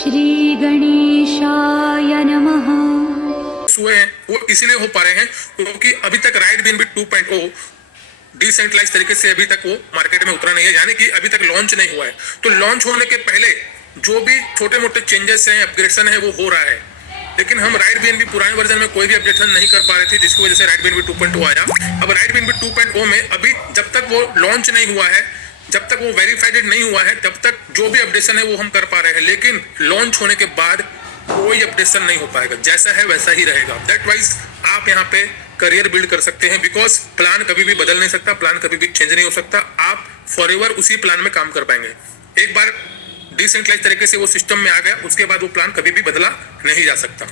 श्री गणेशाय नमः। हुए हैं वो इसीलिए हो पा रहे हैं क्योंकि अभी तक राइट बीएनबी 2.0 डिसेंट्रलाइज तरीके से अभी तक वो मार्केट में उतरा नहीं है, यानी कि अभी तक लॉन्च नहीं हुआ है। तो लॉन्च होने के पहले जो भी छोटे मोटे चेंजेस हैं, अपग्रेडेशन है, वो हो रहा है। लेकिन हम राइट बीएनबी पुराने वर्जन में कोई भी अपडेशन नहीं कर पा रहे थे, जिसकी वजह से राइट बीएनबी 2.0 आया। अब राइट बीएनबी 2.0 में अभी जब तक वो लॉन्च नहीं हुआ है, जब तक वो वेरीफाइड नहीं हुआ है, तब तक जो भी अपडेशन है वो हम कर पा रहे हैं। लेकिन लॉन्च होने के बाद कोई अपडेशन नहीं हो पाएगा, जैसा है वैसा ही रहेगा। दैट वाइज आप यहाँ पे करियर बिल्ड कर सकते हैं, बिकॉज प्लान कभी भी बदल नहीं सकता, प्लान कभी भी चेंज नहीं हो सकता। आप फॉरएवर उसी प्लान में काम कर पाएंगे। एक बार डिसेंट्रलाइज तरीके से वो सिस्टम में आ गया, उसके बाद वो प्लान कभी भी बदला नहीं जा सकता।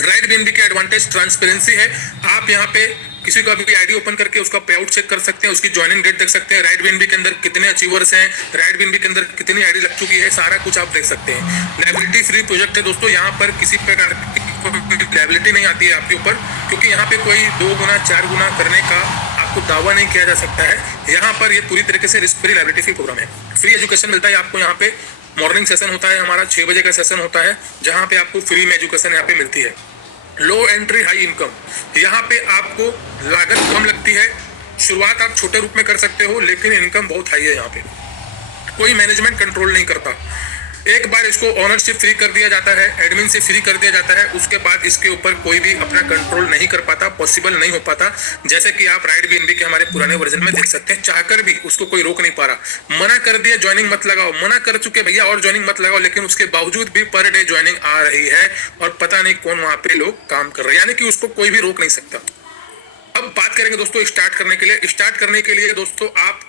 राइट बीएनबी के एडवांटेज ट्रांसपेरेंसी है। आप यहाँ पे किसी का भी आईडी ओपन करके उसका पे आउट चेक कर सकते हैं, उसकी ज्वाइनिंग डेट देख सकते हैं, राइट बीएनबी के अंदर कितने अचीवर्स हैं, राइट बीएनबी के अंदर कितनी आईडी लग चुकी है, सारा कुछ आप देख सकते हैं। लायबिलिटी फ्री प्रोजेक्ट है दोस्तों, यहाँ पर किसी प्रकार की लायबिलिटी नहीं आती है आपके ऊपर, क्योंकि यहाँ पे कोई 2 गुना 4 गुना करने का आपको दावा नहीं किया जा सकता है। यहाँ पर ये पूरी तरीके से risk free liability free programme है। फ्री एजुकेशन मिलता है आपको। यहाँ पे मॉर्निंग सेशन होता है हमारा, 6 बजे का सेशन होता है, जहाँ पे आपको फ्री में एजुकेशन यहाँ पे मिलती है। लो एंट्री हाई इनकम, यहाँ पे आपको लागत कम लगती है, शुरुआत आप छोटे रूप में कर सकते हो, लेकिन इनकम बहुत हाई है। यहाँ पे कोई मैनेजमेंट कंट्रोल नहीं करता। एक बार इसको ओनरशिप फ्री कर दिया जाता है, एडमिन से फ्री कर दिया जाता है, उसके बाद इसके ऊपर कोई भी अपना कंट्रोल नहीं कर पाता, पॉसिबल नहीं हो पाता। जैसे कि आप राइट बीएनबी के हमारे पुराने वर्जन में देख सकते हैं, चाहकर भी उसको कोई रोक नहीं पा रहा। मना कर दिया ज्वाइनिंग मत लगाओ, मना कर चुके भैया और ज्वाइनिंग मत लगाओ, लेकिन उसके बावजूद भी पर डे ज्वाइनिंग आ रही है और पता नहीं कौन वहां पे लोग काम कर रहे हैं, यानी कि उसको कोई भी रोक नहीं सकता। अब बात करेंगे दोस्तों स्टार्ट करने के लिए। स्टार्ट करने के लिए दोस्तों आप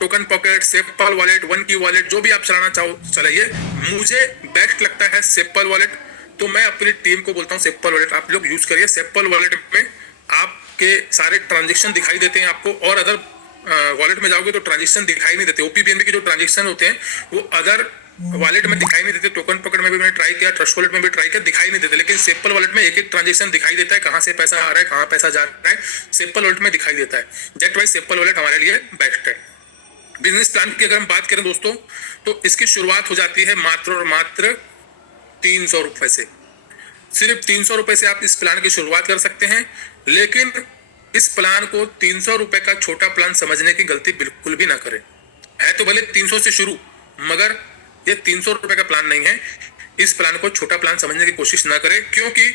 token pocket, sepal wallet, one की वॉलेट, जो भी आप चलाना चाहो चलाइए। मुझे बेस्ट लगता है सेपल वॉलेट, तो मैं अपनी टीम को बोलता हूँ सेपल वॉलेट आप लोग यूज करिए। सेपल वॉलेट में आपके सारे ट्रांजेक्शन दिखाई देते हैं आपको, और अदर वॉलेट में जाओगे तो ट्रांजेक्शन दिखाई नहीं देते। ओपीबीएनबी के जो ट्रांजेक्शन होते हैं वो अदर वॉलेट में दिखाई नहीं देते। टोकन पॉकेट में भी मैंने ट्राई किया, ट्रस्ट वॉलेट में भी ट्राई किया, दिखाई नहीं देते। लेकिन सेपल वॉलेट में एक एक ट्रांजेक्शन दिखाई देता है, कहाँ से पैसा आ रहा है, कहाँ पैसा जा रहा है, सेपल वॉलेट में दिखाई देता है। दैट वाइज सेपल वॉलेट हमारे लिए बेस्ट है। बिजनेस प्लान की अगर हम बात करें दोस्तों, तो इसकी शुरुआत हो जाती है मात्र और मात्र 300 रुपए से। सिर्फ 300 रुपए से आप इस प्लान की शुरुआत कर सकते हैं। लेकिन इस प्लान को 300 रुपए का छोटा प्लान समझने की गलती बिल्कुल भी ना करें। है तो भले 300 से शुरू, मगर ये 300 रुपए का प्लान नहीं है। इस प्लान को छोटा प्लान समझने की कोशिश ना करें, क्योंकि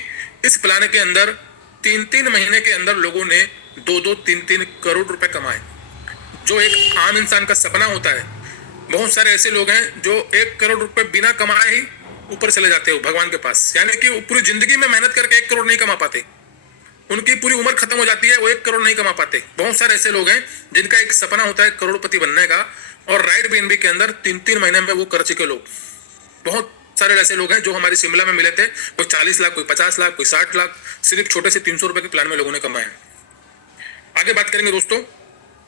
इस प्लान के अंदर 3-3 महीने के अंदर लोगों ने 2-2, 3-3 करोड़ रुपए कमाए, जो एक आम इंसान का सपना होता है। बहुत सारे ऐसे लोग हैं जो 1 करोड़ रुपए बिना कमाए ही ऊपर चले जाते हो भगवान के पास, यानी कि वो पूरी जिंदगी में मेहनत करके 1 करोड़ नहीं कमा पाते, उनकी पूरी उम्र खत्म हो जाती है, वो 1 करोड़ नहीं कमा पाते। बहुत सारे ऐसे लोग हैं जिनका एक सपना होता है करोड़पति बनने का, और राइट बीएनबी के अंदर 3-3 महीने में वो कर चुके लोग। बहुत सारे ऐसे लोग हैं जो हमारे शिमला में मिले थे, कोई 40 लाख, कोई 50 लाख, कोई 60 लाख, सिर्फ छोटे से 300 रुपए के प्लान में लोगों ने कमाए। आगे बात करेंगे दोस्तों,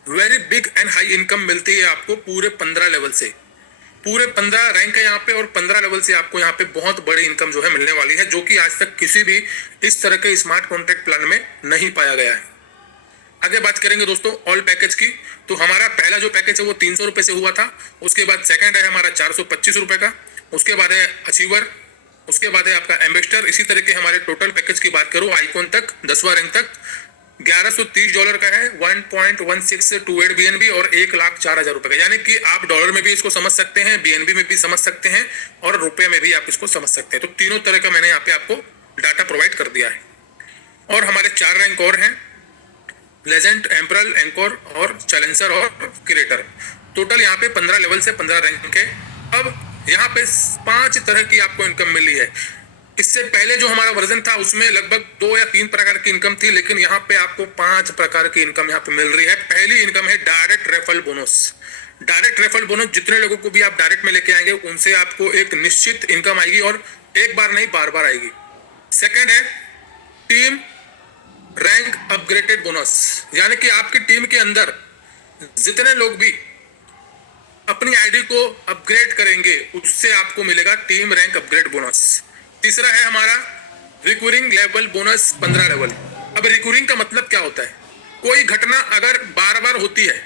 very big and high income मिलती है आपको पूरे 15 लेवल से। पूरे 15 रैंक है यहाँ पे, और 15 लेवल से आपको यहाँ पे बहुत बड़ी इनकम जो है मिलने वाली है, जो कि आज तक किसी भी इस तरह के स्मार्ट कॉन्ट्रैक्ट प्लान में नहीं पाया गया है। आगे बात करेंगे दोस्तों ऑल पैकेज की, तो हमारा पहला जो पैकेज है वो 300 रुपए से हुआ था। उसके बाद सेकंड है हमारा 425 रुपए का, उसके बाद है अचीवर, उसके बाद है आपका एम्बेसडर। इसी तरह के हमारे टोटल पैकेज की बात करूं आइकॉन तक 10वां रैंक तक $1130 का है, 1.1628 बीएनबी और 1,04,000 रुपए का। यानी कि आप डॉलर में भी इसको समझ सकते हैं, बीएनबी में भी समझ सकते हैं, और रुपए में भी आप इसको समझ सकते हैं। तो तीनों तरह का मैंने यहाँ पे आपको डाटा प्रोवाइड कर दिया है। और हमारे 4 रैंक और हैं, लेजेंड, एम्परल, एंकोर और चैलेंजर और क्रिएटर। टोटल यहाँ पे 15 लेवल से 15 रैंक है। अब यहाँ पे 5 तरह की आपको इनकम मिली है। इससे पहले जो हमारा वर्जन था उसमें लगभग 2 या 3 प्रकार की इनकम थी, लेकिन यहाँ पे आपको 5 प्रकार की इनकम यहाँ पे मिल रही है। पहली इनकम है direct referral bonus. Direct referral bonus, जितने लोगों को भी आप डायरेक्ट में लेके आएंगे उनसे आपको एक निश्चित इनकम आएगी, और एक बार नहीं बार बार आएगी। सेकेंड है टीम रैंक अपग्रेडेड बोनस, यानी कि आपकी टीम के अंदर जितने लोग भी अपनी आईडी को अपग्रेड करेंगे उससे आपको मिलेगा टीम रैंक अपग्रेड बोनस। तीसरा है हमारा रिकरिंग लेवल बोनस 15 लेवल। अब रिकरिंग का मतलब क्या होता है? कोई घटना अगर बार बार होती है,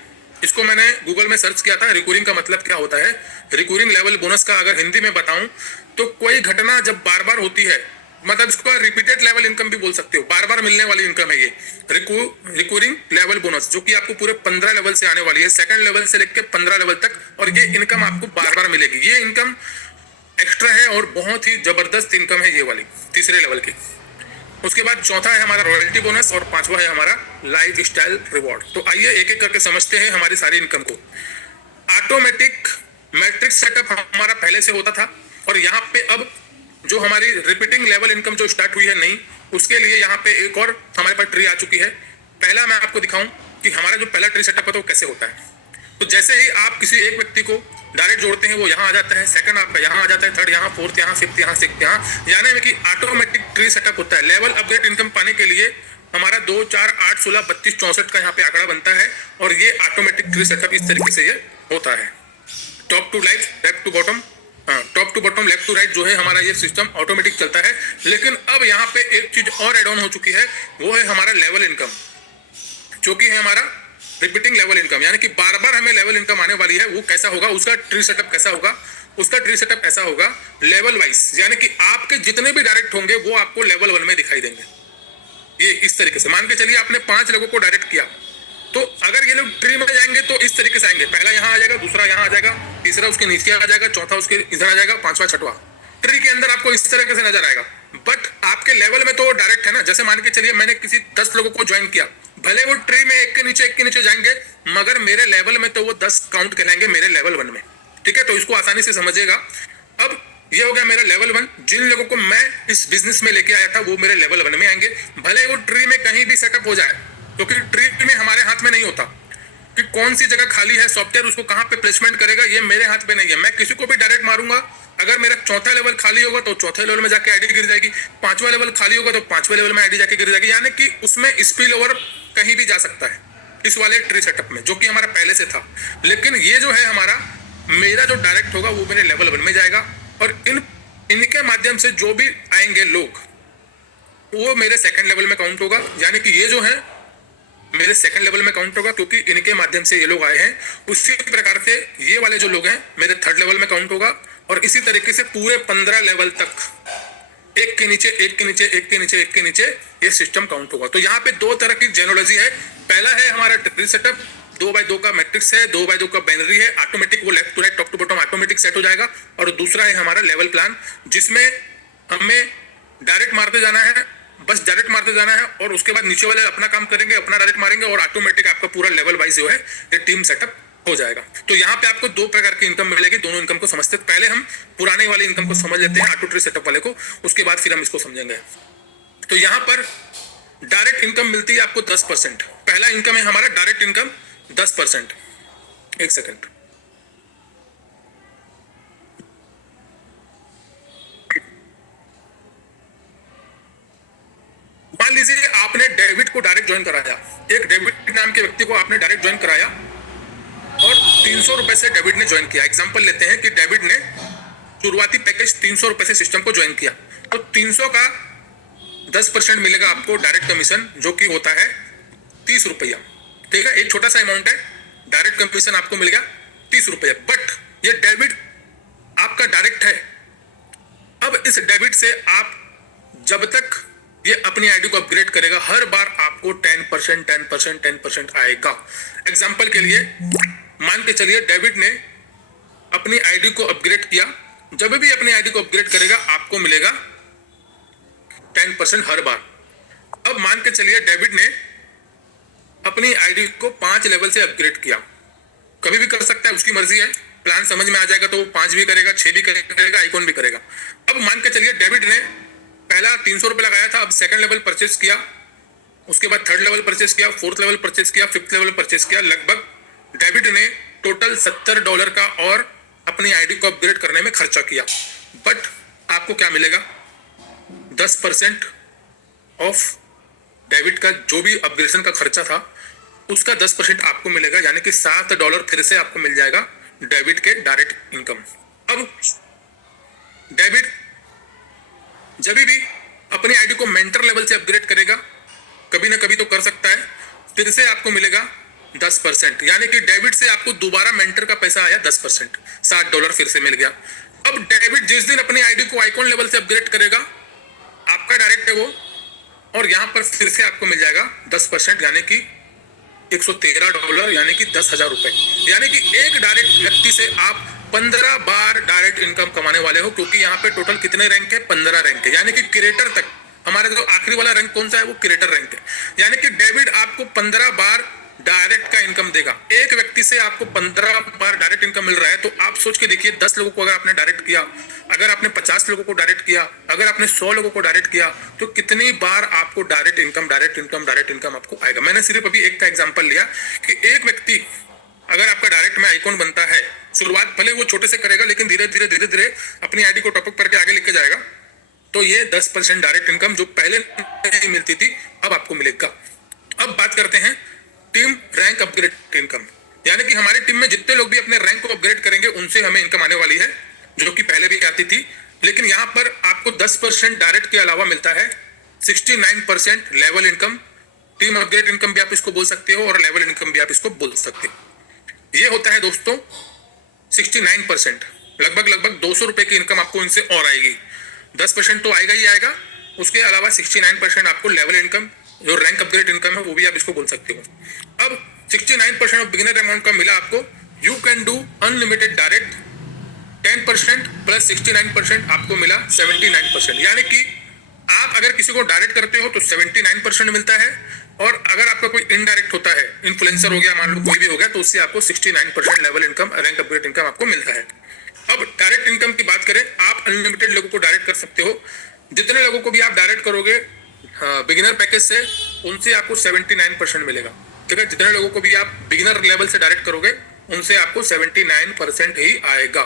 इसको मैंने गूगल में सर्च किया था, रिकरिंग का मतलब क्या होता है। रिकरिंग लेवल बोनस का अगर हिंदी में बताऊं तो कोई घटना जब बार बार होती है, मतलब इसको रिपीटेड लेवल इनकम भी बोल सकते हो, बार बार मिलने वाली इनकम है ये रिकरिंग लेवल बोनस, जो कि आपको पूरे 15 लेवल से आने वाली है, सेकंड लेवल से लेकर 15 लेवल तक, और ये इनकम आपको बार बार मिलेगी। ये इनकम एक्स्ट्रा है और बहुत ही जबरदस्त इनकम है ये वाली, तीसरे लेवल की। उसके बाद चौथा है हमारा रॉयल्टी बोनस और पांचवा है हमारा लाइफ स्टाइल रिवॉर्ड। तो आइए एक एक करके समझते हैं हमारी सारी इनकम को। ऑटोमेटिक मैट्रिक्स सेटअप हमारा पहले से होता था, और यहाँ पे अब जो हमारी रिपीटिंग लेवल इनकम जो स्टार्ट हुई है नई, उसके लिए यहाँ पे एक और हमारे पास ट्री आ चुकी है। पहला मैं आपको दिखाऊं कि हमारा जो पहला ट्री सेटअप है तो कैसे होता है। तो जैसे ही आप किसी एक व्यक्ति को डायरेक्ट जोड़ते हैं वो यहाँ आ जाता है, सेकंड आपका यहाँ आ जाता है, थर्ड यहाँ, फोर्थ यहाँ, फिफ्थ यहाँ, सिक्स्थ यहाँ, यानी में कि ऑटोमेटिक ट्री सेटअप होता है। लेवल अपग्रेड इनकम पाने के लिए हमारा 2, 4, 8, 16, 32, 64 का यहाँ पे आंकड़ा बनता है, और ये ऑटोमेटिक ट्री सेटअप इस तरीके से ये होता है। Top to life, left to bottom, top to bottom, left to right जो है हमारा ये सिस्टम ऑटोमेटिक चलता है। लेकिन अब यहाँ पे एक चीज और एड ऑन हो चुकी है, वो है हमारा लेवल इनकम, जो कि है हमारा रिपीटिंग लेवल इनकम, यानी कि बार बार हमें लेवल इनकम आने वाली है। वो कैसा होगा, उसका ट्री सेटअप कैसा होगा, उसका ट्री सेटअप ऐसा होगा लेवल वाइज, यानी कि आपके जितने भी डायरेक्ट होंगे वो आपको लेवल 1 में दिखाई देंगे। ये इस तरीके से मान के चलिए आपने 5 लोगों को डायरेक्ट किया, तो अगर ये लोग ट्री में जाएंगे तो इस तरीके से आएंगे, पहला यहाँ आ जाएगा, दूसरा यहाँ आ जाएगा, तीसरा उसके नीचे आ जाएगा, चौथा उसके इधर आ जाएगा, पांचवा छठवा ट्री के अंदर आपको इस तरीके से नजर आएगा। बट आपके लेवल में तो डायरेक्ट है ना। जैसे मान के चलिए मैंने किसी 10 लोगों को ज्वाइन किया, भले वो ट्री में एक के नीचे जाएंगे, मगर मेरे लेवल में तो वो 10 काउंट कराएंगे मेरे लेवल 1 में। ठीक है, तो इसको आसानी से समझिएगा। अब ये हो गया मेरा लेवल 1। जिन लोगों को मैं इस बिजनेस में लेके आया था वो मेरे लेवल 1 में आएंगे, भले वो ट्री में कहीं भी सेटअप हो जाए, क्योंकि ट्री में हमारे हाथ में नहीं होता कि कौन सी जगह खाली है, सॉफ्टवेयर उसको कहां पे प्लेसमेंट करेगा, ये मेरे हाथ पे नहीं है। मैं किसी को भी डायरेक्ट मारूंगा, अगर मेरा चौथा लेवल खाली होगा तो चौथे लेवल में जाके आईडी गिर जाएगी, पांचवा लेवल खाली होगा तो पांचवे लेवल में आईडी जाके गिर जाएगी, यानी कि उसमें स्पिल ओवर कहीं भी जा सकता है इस वाले ट्री सेटअप में, जो कि हमारा पहले से था। लेकिन ये जो है हमारा, मेरा जो डायरेक्ट होगा वो मेरे लेवल 1 में जाएगा, और इनके माध्यम से जो भी आएंगे लोग वो मेरे सेकंड लेवल में काउंट होगा, यानी कि ये जो है मेरे सेकंड लेवल में काउंट होगा, क्योंकि इनके माध्यम से ये लोग आए हैं। उसी प्रकार से ये वाले जो लोग हैं मेरे थर्ड लेवल में काउंट होगा, और इसी तरीके से पूरे 15 लेवल तक एक के नीचे एक के नीचे एक के नीचे एक के नीचे ये सिस्टम काउंट होगा। तो यहाँ पे 2 तरह की जेनोलॉजी है। पहला है हमारा ट्री सेटअप, 2x2 का मैट्रिक्स है, 2x2 का बाइनरी है, ऑटोमेटिक वो left to right top to bottom automatic set हो जाएगा। और दूसरा है हमारा लेवल प्लान, जिसमें हमें डायरेक्ट मारते जाना है, बस डायरेक्ट मारते जाना है, और उसके बाद नीचे वाले अपना काम करेंगे, अपना डायरेक्ट मारेंगे, और ऑटोमेटिक आपका पूरा लेवल वाइज जो है ये टीम सेटअप हो जाएगा। तो यहाँ पे आपको 2 प्रकार की इनकम मिलेगी। दोनों इनकम को समझते पहले हम पुराने वाली इनकम को समझ लेते हैं, ऑटो ट्री सेटअप वाले को, उसके बाद फिर हम इसको समझेंगे। तो यहाँ पर डायरेक्ट इनकम मिलती है आपको 10%। पहला इनकम है हमारा डायरेक्ट इनकम 10%। एक सेकंड, मान लीजिए आपने डेविड को डायरेक्ट ज्वाइन कराया, एक डेविड नाम के व्यक्ति को आपने डायरेक्ट ज्वाइन कराया, और 300 रुपए से डेविड ने ज्वाइन किया। एग्जांपल लेते हैं कि डेविड ने शुरुआती पैकेज 300 रुपए से सिस्टम को ज्वाइन किया, तो 300 का 10% मिलेगा आपको डायरेक्ट कमीशन, जो कि होता है 30 रुपया। ठीक है, एक छोटा सा अमाउंट है, डायरेक्ट कमीशन आपको मिल गया 30 रुपया। बट ये डेबिट आपका डायरेक्ट है। अब इस डेबिट से आप जब तक ये अपनी आईडी को अपग्रेड करेगा, हर बार आपको 10% आएगा। एग्जांपल के लिए मान के चलिए डेविड ने अपनी आईडी को अपग्रेड किया, जब भी अपनी आईडी को अपग्रेड करेगा आपको मिलेगा 10% हर बार। अब मान के चलिए डेविड ने अपनी आईडी को 5 लेवल से अपग्रेड किया, कभी भी कर सकता है, उसकी मर्जी है। प्लान समझ में आ जाएगा तो 5 भी करेगा, 6 भी करेगा, आइकॉन भी करेगा। अब मान के चलिए डेविड ने पहला 300 रुपए लगाया था, अब सेकंड लेवल परचेस किया, उसके बाद थर्ड लेवल परचेस किया, फोर्थ लेवल परचेस किया, फिफ्थ लेवल परचेस किया। लगभग डेविड ने टोटल $70 का और अपनी आईडी को अपग्रेड करने में खर्चा किया। बट आपको क्या मिलेगा, 10% ऑफ डेविड का जो भी अपग्रेडेशन का खर्चा था उसका 10% आपको मिलेगा, यानी कि $7 फिर से आपको मिल जाएगा डेविड के डायरेक्ट इनकम। अब डेविड जब भी अपनी आईडी को मेंटर लेवल से अपग्रेड करेगा, कभी ना कभी तो कर सकता है, फिर से आपको मिलेगा 10%, यानी कि डेबिट से आपको दोबारा मेंटर का पैसा आया 10%, $60 फिर से मिल गया। अब डेबिट जिस दिन अपनी आईडी को आइकॉन लेवल से अपग्रेड करेगा, आपका डायरेक्ट है वो, और यहां पर फिर से आपको मिल जाएगा 10%, यानी कि $113, यानी कि 10,000 रुपए। यानी कि एक डायरेक्ट व्यक्ति से आप 15 बार डायरेक्ट इनकम कमाने वाले हो, क्योंकि यहाँ पे टोटल कितने रैंक है, 15 रैंक है, यानी कि क्रिएटर तक। हमारा जो आखिरी वाला रैंक कौन सा है, वो क्रिएटर रैंक है। यानी कि डेविड आपको 15 बार डायरेक्ट का इनकम देगा। एक व्यक्ति से आपको 15 बार डायरेक्ट इनकम मिल रहा है, तो आप सोच के देखिए, 10 लोगों को अगर आपने डायरेक्ट किया, अगर आपने 50 लोगों को डायरेक्ट किया, अगर आपने 100 लोगों को डायरेक्ट किया, तो कितनी बार आपको डायरेक्ट इनकम आपको आएगा। मैंने सिर्फ अभी एक का एग्जाम्पल लिया कि एक व्यक्ति अगर आपका डायरेक्ट में आइकॉन बनता है, शुरुआत भले वो छोटे से करेगा, लेकिन धीरे धीरे अपनी आईडी को टॉपअप करके आगे लेके जाएगा, तो ये 10% डायरेक्ट इनकम जो पहले नहीं मिलती थी, अब आपको मिलेगा। अब बात करते हैं टीम रैंक अपग्रेड इनकम, यानी कि हमारी टीम में जितने लोग भी अपने रैंक को अपग्रेड करेंगे, उनसे हमें इनकम आने वाली है, जो कि पहले भी आती थी। लेकिन यहाँ पर आपको 10% डायरेक्ट के अलावा मिलता है 69% level income. Team upgrade income भी आप इसको बोल सकते हो, और लेवल इनकम भी आप इसको बोल सकते हो। ये होता है दोस्तों 69%, लगभग 200 रुपए की इनकम आपको इनसे और आएगी। 10% तो आएगा ही आएगा, उसके अलावा 69% आपको लेवल इनकम, जो रैंक अपग्रेड इनकम है, वो भी आप इसको बोल सकते हो। अब 69% ऑफ बिगिनर अमाउंट का मिला आपको, you can do unlimited direct. 10% plus 69% आपको मिला 79%, यानी कि आप अगर किसी को डायरेक्ट करते हो तो 79% मिलता है, और अगर आपका कोई इनडायरेक्ट होता है, इन्फ्लुएंसर हो गया, मान लो कोई भी हो गया, तो उससे आपको 69% level income, rank upgrade income आपको मिलता है। अब डायरेक्ट इनकम की बात करें, आप अनलिमिटेड लोगों को डायरेक्ट कर सकते हो। जितने लोगों को भी आप डायरेक्ट करोगे बिगिनर पैकेज से, उनसे आपको 79% मिलेगा। ठीक है, जितने लोगों को भी आप बिगिनर लेवल से डायरेक्ट करोगे, उनसे आपको 79% ही आएगा।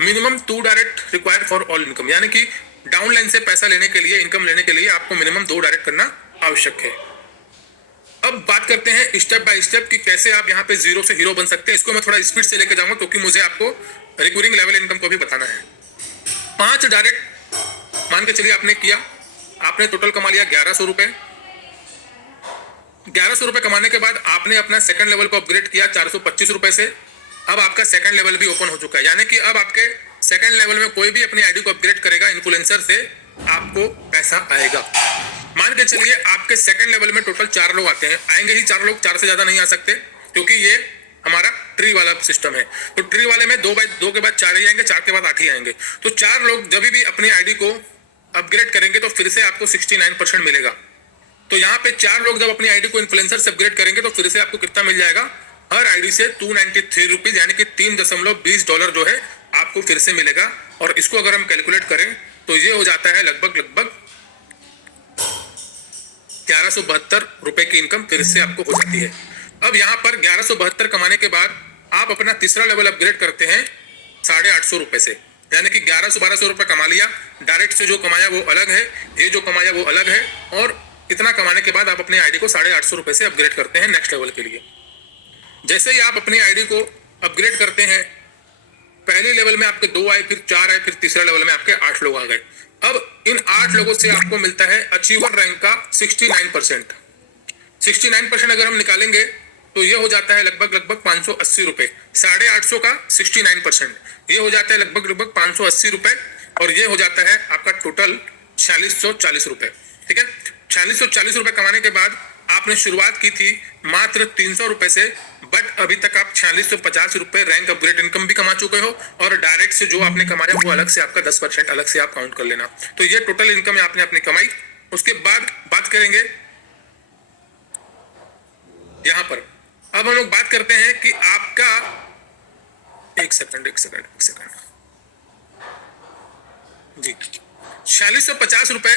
Minimum 2 direct required for all income, यानी कि डाउनलाइन से पैसा लेने के लिए, इनकम लेने के लिए आपको मिनिमम 2 डायरेक्ट करना आवश्यक है। अब बात करते हैं स्टेप बाय स्टेप कि कैसे आप यहाँ पे जीरो से हीरो बन सकते हैं। इसको मैं थोड़ा स्पीड से लेके जाऊंगा, क्योंकि मुझे आपको रिकरिंग लेवल इनकम को भी बताना है। 5 डायरेक्ट मान के चलिए आपने किया, आपने टोटल कमा लिया 1100 रुपए। 1100 रुपए कमाने के बाद आपने अपना सेकंड लेवल को अपग्रेड किया 425 रुपए से। अब आपका सेकंड लेवल भी ओपन हो चुका है, यानी कि अब आपके सेकंड लेवल में कोई भी अपनी आईडी को अपग्रेड करेगा इन्फ्लुएंसर से, आपको पैसा आएगा। मान के चलिए आपके सेकंड लेवल में टोटल 4 लोग आते हैं, आएंगे ही 4 लोग, 4 से ज्यादा नहीं आ सकते, क्योंकि ये हमारा ट्री वाला सिस्टम है। तो ट्री वाले में 2 के बाद 4 ही आएंगे, 4 के बाद 8 ही आएंगे। तो 4 लोग जब भी अपनी आईडी को अपग्रेड करेंगे, तो फिर से आपको 69% मिलेगा। तो यहाँ पे 4 लोग जब अपनी आईडी को इन्फ्लुएंसर से अपग्रेड करेंगे, तो फिर से आपको कितना मिल जाएगा, हर आईडी से 293 रुपीज, यानी कि $3.20 जो है आपको फिर से मिलेगा। और इसको अगर हम कैलकुलेट करें, तो ये हो जाता है लगभग 1172 रुपए की इनकम फिर से आपको हो जाती है। अब यहाँ पर 1172 कमाने के बाद आप अपना तीसरा लेवल अपग्रेड करते हैं 850 रुपए से, यानी कि 1100-1200 रुपए कमा लिया। डायरेक्ट से जो कमाया वो अलग है, ये जो कमाया वो अलग है, और इतना कमाने के बाद आप अपनी आईडी को 850 रुपए से अपग्रेड करते हैं नेक्स्ट लेवल के लिए। जैसे ही आप अपनी आईडी को अपग्रेड करते हैं, पहले लेवल में आपके 2 आए, फिर 4 आए, फिर तीसरे लेवल में आपके 8 लोग आ गए। अब इन 8 लोगों से आपको मिलता है अचीवर रैंक का 69%। 69% अगर हम निकालेंगे, तो ये हो जाता है लगभग 580 रुपए। 850 का 69%, ये हो जाता है लगभग 580 रुपए, और ये हो जाता है आपका टोटल 4640 रुपए। ठीक है, 4640 रुपए कमाने के बाद आपने शुरुआत की थी मात्र 300 रुपए से, बट अभी तक आप 4650 रुपए रैंक अपग्रेड इनकम भी कमा चुके हो, और डायरेक्ट से जो आपने कमाया वो अलग से आपका 10% अलग से आप काउंट कर लेना। तो ये टोटल इनकम है आपने अपनी कमाई। उसके बाद बात करेंगे यहां पर, अब हम लोग बात करते हैं कि आपका एक सेकंड जी, 4650 रुपए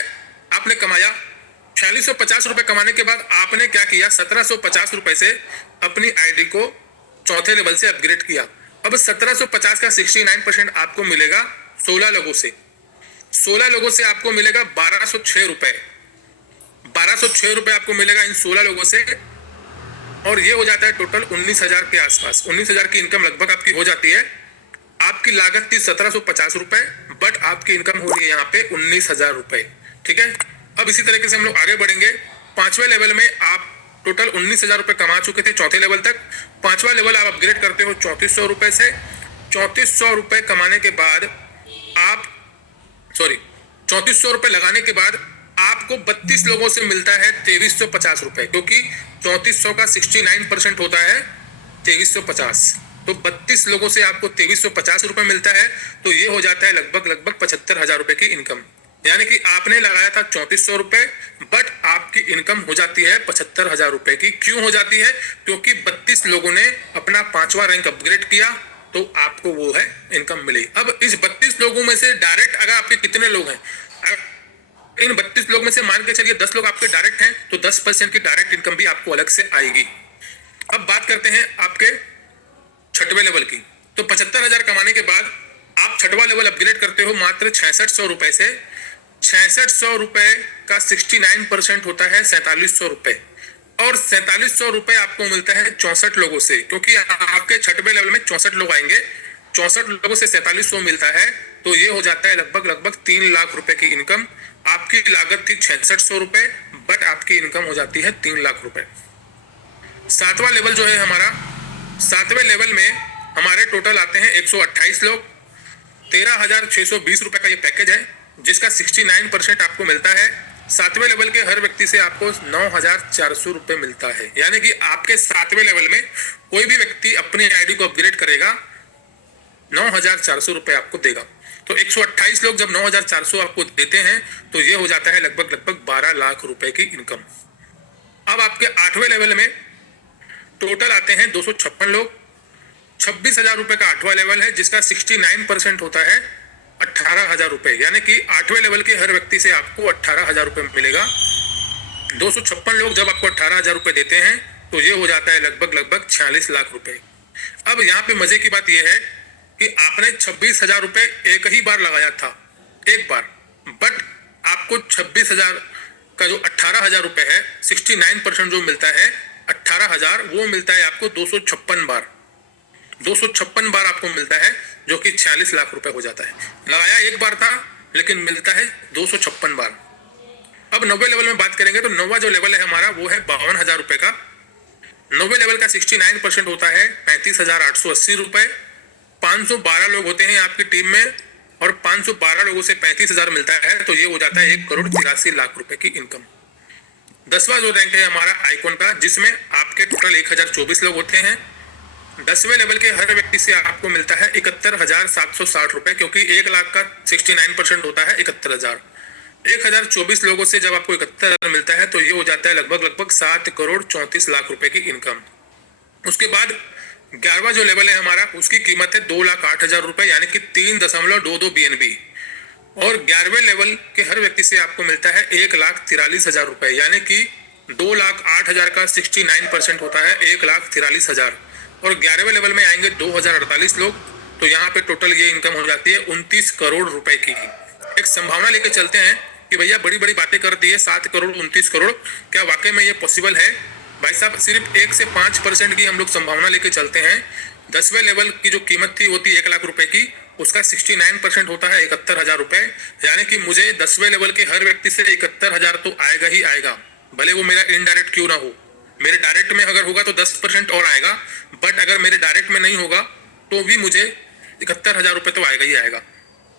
आपने कमाया। 4650 रुपए कमाने के बाद आपने क्या किया, 1750 रुपए से अपनी आईडी को चौथे लेवल से अपग्रेड किया। अब 1750 का 69% आपको मिलेगा 16 लोगों से। 16 लोगों से आपको मिलेगा 1206 रुपए। 1206 रुपए आपको मिलेगा इन 16 लोगों से, और ये हो जाता है टोटल 19,000 के आसपास। 19,000 की इनकम लगभग आपकी हो जाती है। आपकी लागत थी 1750 रुपए, बट आपकी इनकम हो रही है यहाँ पे 19,000 रुपए। ठीक है, अब इसी तरीके से हम लोग आगे बढ़ेंगे। 5वें लेवल में आप टोटल 19,000 रुपए कमा चुके थे चौथे लेवल तक। पांचवा लेवल आप अपग्रेड करते हो 3400 रुपए से। 3400 रुपए कमाने के बाद आप 3400 रुपए लगाने के बाद आपको 32 लोगों से मिलता है 2350 रुपए, क्योंकि 3400 का 69% होता है 2350। तो 32 लोगों से आपको 2350 रुपए मिलता है। तो ये हो जाता है लगभग 75,000 रुपए की इनकम। यानी कि आपने लगाया था 3400 रुपए, बट आपकी इनकम हो जाती है 75,000 रुपए की। क्यों हो जाती है? क्योंकि 32 लोगों ने अपना 5वां रैंक अपग्रेड किया, तो आपको वो है इनकम मिली। अब इस 32 लोगों में से डायरेक्ट अगर आपके कितने लोग हैं, इन 32 लोग में से मान के चलिए 10 लोग आपके डायरेक्ट हैं, तो 10% की डायरेक्ट इनकम भी आपको अलग से आएगी। अब बात करते हैं आपके छठवें लेवल की। तो 75,000 कमाने के बाद आप छठवां लेवल अपग्रेड करते हो मात्र 6600 रुपए से। 6600 रुपए का 69% होता है 4700 रुपए, और 4700 रुपए आपको मिलता है 64 लोगों से, क्योंकि आपके छठवें लेवल में 64 लोग आएंगे। 64 लोगों से 4700 मिलता है, तो ये हो जाता है लगभग 3 लाख रुपए की इनकम। आपकी लागत थी 6600 रुपए, बट आपकी इनकम हो जाती है 3 लाख रुपए। सातवां लेवल जो है हमारा, सातवें लेवल में हमारे टोटल आते हैं 128 लोग। 13,620 रुपए का ये पैकेज है, जिसका 69% आपको मिलता है। सातवें लेवल के हर व्यक्ति से आपको 9,400 रुपए मिलता है। यानी कि आपके सातवें लेवल में कोई भी व्यक्ति अपनी आईडी को अपग्रेड करेगा, 9,400 रुपए आपको देगा। तो 128 लोग जब 9,400 आपको देते हैं, तो ये हो जाता है लगभग 12 लाख रुपए की इनकम। अब आपके 8वें लेवल में टोटल आते हैं 256 लोग। 26,000 रुपए का 8वां लेवल है, जिसका 69% होता है 18,000 रुपए। यानी कि 8वें लेवल के हर व्यक्ति से आपको 18,000 रुपए मिलेगा। 256 लोग जब आपको 18,000 रुपए देते हैं, तो ये हो जाता है लगभग 46 लाख रुपए। अब यहाँ पे मजे की बात यह है कि आपने 26,000 रुपए एक ही बार लगाया था, एक बार, बट आपको 26,000 का जो 18,000 रुपए है, 69% जो मिलता है 18,000, वो मिलता है आपको 256 बार। 256 बार आपको मिलता है, जो कि 46 लाख रुपए हो जाता है। लगाया एक बार था, लेकिन मिलता है 256 बार। अब 9वें लेवल में बात करेंगे, तो 9वां जो लेवल है हमारा, वो है 52,000 रुपए का। 9वें लेवल का 69% होता है 35,880 रुपए। 512 लोग होते हैं आपकी टीम में, और 512 लोगों से 35,000 मिलता है, तो ये हो जाता है 1,83,00,000 रुपए की इनकम। 10वां जो रैंक है हमारा आइकॉन का, जिसमें आपके टोटल 1,024 लोग होते हैं। 10वें लेवल के हर व्यक्ति से आपको मिलता है 71,760 रुपए, क्योंकि 1 लाख का 69% होता है 71,000। 1,024 लोगों से जब आपको 71,000 मिलता है, तो ये हो जाता है लगभग 7,34,00,000 रुपए की इनकम। उसके बाद 11वां जो लेवल है हमारा, उसकी कीमत है 2,08,000 रुपए, यानी कि 3.22 BNB। और 11वें लेवल के हर व्यक्ति से आपको मिलता है 1,43,000 रुपए, यानी कि 2,08,000 का 69% होता है 1,43,000। और 11वें लेवल में आएंगे 2,048 लोग, तो यहाँ पे टोटल ये इनकम हो जाती है 29 करोड़ रुपए की। एक संभावना लेके चलते हैं कि भैया बड़ी बड़ी बातें कर दी है, 7 करोड़ 29 करोड़, क्या वाकई में ये पॉसिबल है? भाई साहब, सिर्फ 1 से 5% की हम लोग संभावना लेके चलते हैं। 10वें लेवल की जो कीमत थी वो थी 1 लाख रुपए की, उसका 69% होता है 71,000 रुपए। यानी कि मुझे 10वें लेवल के हर व्यक्ति से 71,000 तो आएगा ही आएगा, भले वो मेरा इनडायरेक्ट क्यों ना हो। मेरे डायरेक्ट में अगर होगा तो 10% और आएगा, बट अगर मेरे डायरेक्ट में नहीं होगा तो भी मुझे 71,000 रुपए तो आएगा ही आएगा।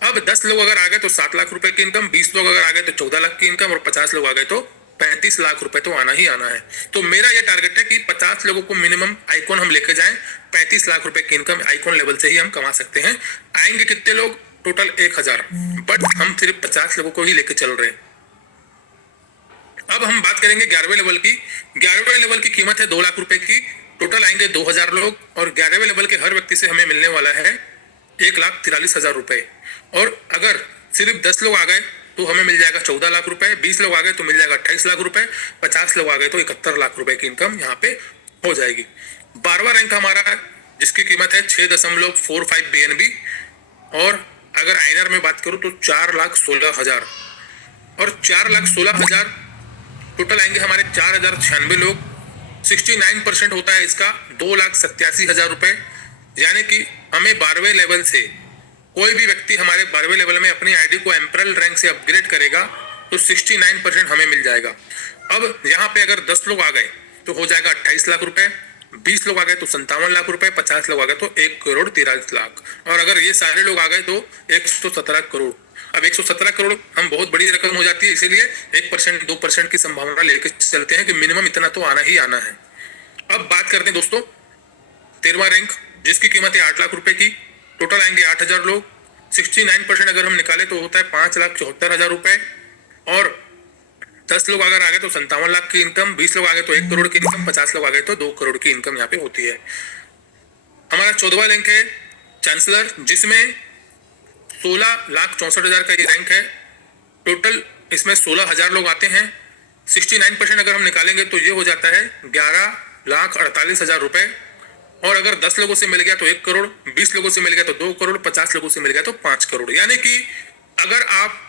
अब 10 लोग अगर आ गए तो 7 लाख रुपए की इनकम, 20 लोग अगर आ गए तो 14 लाख की इनकम, और 50 लोग आ गए तो 35 लाख रुपए तो आना ही आना है। तो मेरा ये टारगेट है कि 50 लोगों को मिनिमम आइकॉन हम लेके जाएं, 35 लाख रुपए की इनकम आइकॉन लेवल से ही हम कमा सकते हैं। आएंगे कितने लोग? टोटल 1,000, बट हम सिर्फ 50 लोगों को ही लेके चल रहे हैं। अब हम बात करेंगे 11वें लेवल की। 11वें लेवल की कीमत है 2 लाख रुपए की। टोटल आएंगे 2,000 लोग, और 11वें लेवल के हर व्यक्ति से हमें मिलने वाला है 1,43,000 रुपए। और अगर सिर्फ 10 लोग आ गए तो हमें मिल जाएगा 14 लाख रुपए, 20 लोग आ गए तो मिल जाएगा 28 लाख रुपए, 50 लोग आ गए तो 71 लाख रुपए की इनकम यहाँ पे हो जाएगी। 12वां रैंक हमारा, जिसकी कीमत है 6.45 BNB, और अगर आइनर में बात करूं तो 4,16,000, और 4,16,000 टोटल आएंगे हमारे 4,096 लोग। 69% होता है इसका 2,87,000 रुपए। यानी कि हमें 12वें लेवल से कोई भी व्यक्ति हमारे 12वें लेवल में अपनी आईडी को एम्परल रैंक से अपग्रेड करेगा तो 69% हमें मिल जाएगा। अब यहाँ पे अगर 10 लोग आ गए तो हो जाएगा 28 लाख रुपए, 20 लोग आ गए तो 57 लाख रुपए, 50 लोग आ गए तो 1,43,00,000, और अगर ये सारे लोग आ गए तो 117 करोड़। अब 117 करोड़ हम बहुत बड़ी रकम हो जाती है, इसीलिए 1% 2% की संभावना लेकर चलते हैं कि मिनिमम इतना तो आना ही आना है। अब बात करते हैं दोस्तों 13वां रैंक, जिसकी कीमत है 8 लाख रुपए की। टोटल आएंगे 8,000 लोग, 69% अगर हम निकाले तो होता है 5,74,000 रुपए, और 10 लोग अगर आ गए तो 57 लाख की इनकम, 20 लोग आ गए तो 1 करोड़ की इनकम, 50 लोग आ गए तो 2 करोड़ की इनकम यहाँ पे होती है। हमारा 14वां रैंक है चांसलर, जिसमें 16,64,000 का ये रैंक है। टोटल इसमें 16,000 लोग आते हैं। 69% अगर हम निकालेंगे तो ये हो जाता है 11,48,000 रुपए, और अगर 10 लोगों से मिल गया तो 1 करोड़, 20 लोगों से मिल गया तो 2 करोड़, 50 लोगों से मिल गया तो 5 करोड़। यानी कि अगर आप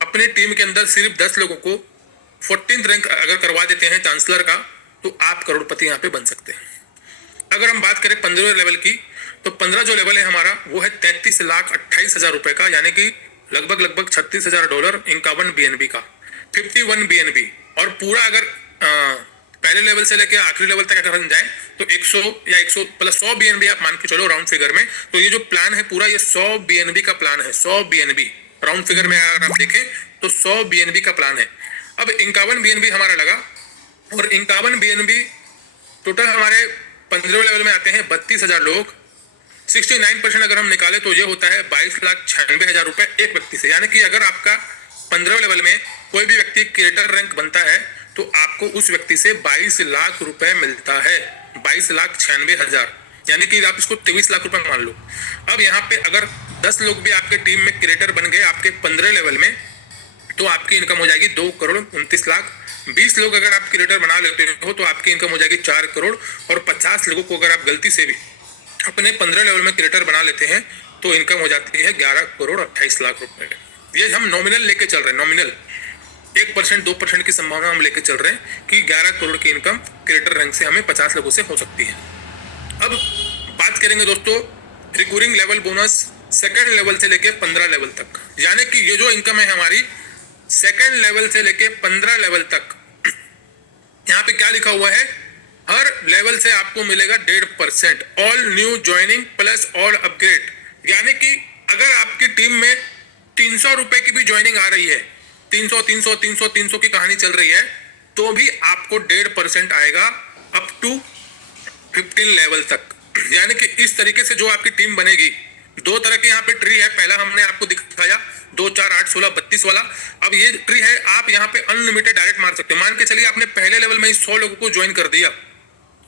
अपने टीम के अंदर सिर्फ 10 लोगों को 14th रैंक अगर करवा देते हैं चांसलर का, तो आप करोड़पति यहाँ पे बन सकते हैं। अगर हम बात करें 15वें लेवल की, तो 15 जो लेवल है हमारा वो है 33,28,000 रुपए का, यानी कि लगभग $36,000, 51 BNB का, 51 BNB। और पूरा अगर पहले लेवल से लेकर आखिरी लेवल तक अगर हम जाए तो 100 या 100 प्लस 100 BNB आप मान के चलो राउंड फिगर में। तो ये जो प्लान है पूरा ये 100 BNB का प्लान है, 100 BNB राउंड फिगर में अगर आप देखें तो 100 BNB का प्लान है। अब 51 BNB हमारा लगा, और 51 BNB टोटल हमारे 15वें लेवल में आते हैं 32,000 लोग। 69% अगर हम निकाले तो ये होता है 22,96,000 रुपए एक व्यक्ति से। यानी कि अगर आपका 15वें लेवल में कोई भी व्यक्ति क्रिएटर रैंक बनता है तो आपको उस व्यक्ति से 22 लाख रुपए मिलता है, 22,96,000, यानी कि आप इसको 23 लाख रुपए मान लो। अब यहाँ पे अगर 10 लोग भी आपके टीम में क्रिएटर बन गए आपके 15 लेवल में, तो आपकी इनकम हो जाएगी 2,29,00,000। 20 लोग अगर आप क्रिएटर बना लेते हो तो आपकी इनकम हो जाएगी 4 करोड़, और 50 लोगों को अगर आप गलती से भी अपने 15 लेवल में क्रिएटर बना लेते हैं तो इनकम हो जाती है 11,28,00,000 रुपए। ये हम नॉमिनल लेके चल रहे हैं, नॉमिनल 1% 2% की संभावना हम लेके चल रहे हैं कि 11 करोड़ की इनकम क्रिएटर रैंक से हमें 50 लोगों से हो सकती है। अब बात करेंगे दोस्तों recurring level bonus second level से लेके 15 लेवल तक, यानी कि ये जो इनकम है हमारी सेकंड लेवल से लेके 15 लेवल तक, यहाँ पे क्या लिखा हुआ है, हर लेवल से आपको मिलेगा 1.5% all new joining plus all upgrade. यानी कि अगर आपकी टीम में 300 रुपए की भी ज्वाइनिंग आ रही है, 300 की कहानी चल रही है, तो भी आपको 1.5% आएगा अप टू 15 लेवल तक। यानी कि इस तरीके से जो आपकी टीम बनेगी, दो तरह के यहाँ पे ट्री है। पहला हमने आपको दिखाया 2, 4, 8, 16, 32 वाला। अब ये ट्री है, आप यहाँ पे अनलिमिटेड डायरेक्ट मार सकते हो। मान के चलिए आपने पहले लेवल में ही 100 लोगों को ज्वाइन कर दिया,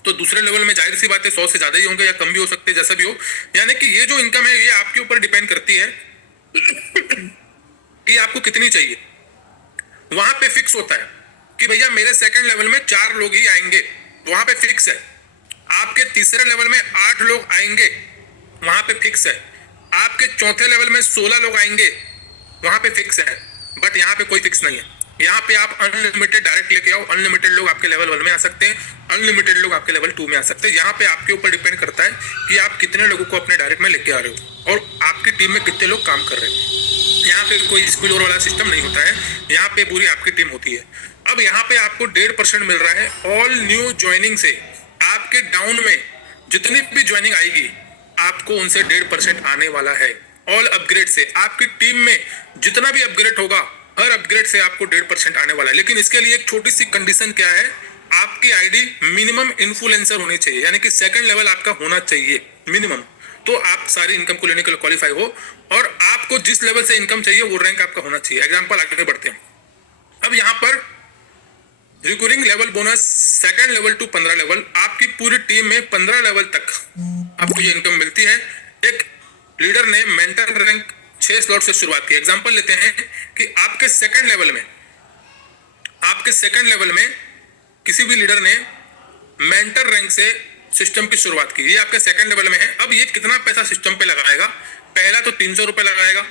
तो दूसरे लेवल में जाहिर सी बात है 100 से ज्यादा ही होंगे या कम भी हो सकते हैं, जैसा भी हो। यानी कि ये जो इनकम है ये आपके ऊपर डिपेंड करती है कि आपको कितनी चाहिए। वहां पे फिक्स होता है कि भैया मेरे सेकंड लेवल में 4 लोग ही आएंगे, वहां पे फिक्स है। आपके तीसरे लेवल में 8 लोग आएंगे, वहां पे फिक्स है। आपके चौथे लेवल में 16 लोग आएंगे, वहां पे फिक्स है। बट यहाँ पे कोई फिक्स नहीं है। यहाँ पे आप अनलिमिटेड डायरेक्ट लेके आओ, अनलिमिटेड लोग आपके लेवल 1 में आ सकते हैं, अनलिमिटेड लोग आपके लेवल 2 में आ सकते हैं। यहाँ पे आपके ऊपर डिपेंड करता है कि आप कितने लोगों को अपने डायरेक्ट में लेके आ रहे हो और आपकी टीम में कितने लोग काम कर रहे हैं। यहाँ पे कोई स्कूल और वाला सिस्टम नहीं होता है, यहाँ पे पूरी आपकी टीम होती है। अब यहाँ पे आपको 1.5% मिल रहा है ऑल न्यू ज्वाइनिंग से। आपके डाउन में जितनी भी ज्वाइनिंग आएगी आपको उनसे 1.5% आने वाला है। ऑल अपग्रेड से आपकी टीम में जितना भी अपग्रेड होगा, हर अपग्रेड से आपको 1.5% आने वाला है। लेकिन इसके लिए एक छोटी सी कंडीशन क्या है, आपकी आईडी मिनिमम इन्फ्लुएंसर होनी चाहिए, यानी कि सेकंड लेवल आपका होना चाहिए मिनिमम, तो आप सारी इनकम को लेने के लिए क्वालिफाई हो। और आपको जिस लेवल से इनकम चाहिए वो रैंक आपका होना चाहिए। एग्जांपल आगे बढ़ते हैं। अब यहाँ पर recurring level bonus second level to 15 level, आपकी पूरी टीम में 15 लेवल तक आपको ये इनकम मिलती है। एक लीडर ने मेंटर रैंक 6 स्लॉट से शुरुआत की। एग्जांपल लेते हैं कि आपके सेकंड लेवल में किसी भी लीडर ने मेंटर रैंक से सिस्टम की शुरुआत की। ये आपके सेकंड लेवल में है। अब ये कितना पैसा सिस्टम पे लगाएगा, पहला तो 300 रुपए लगाएगा,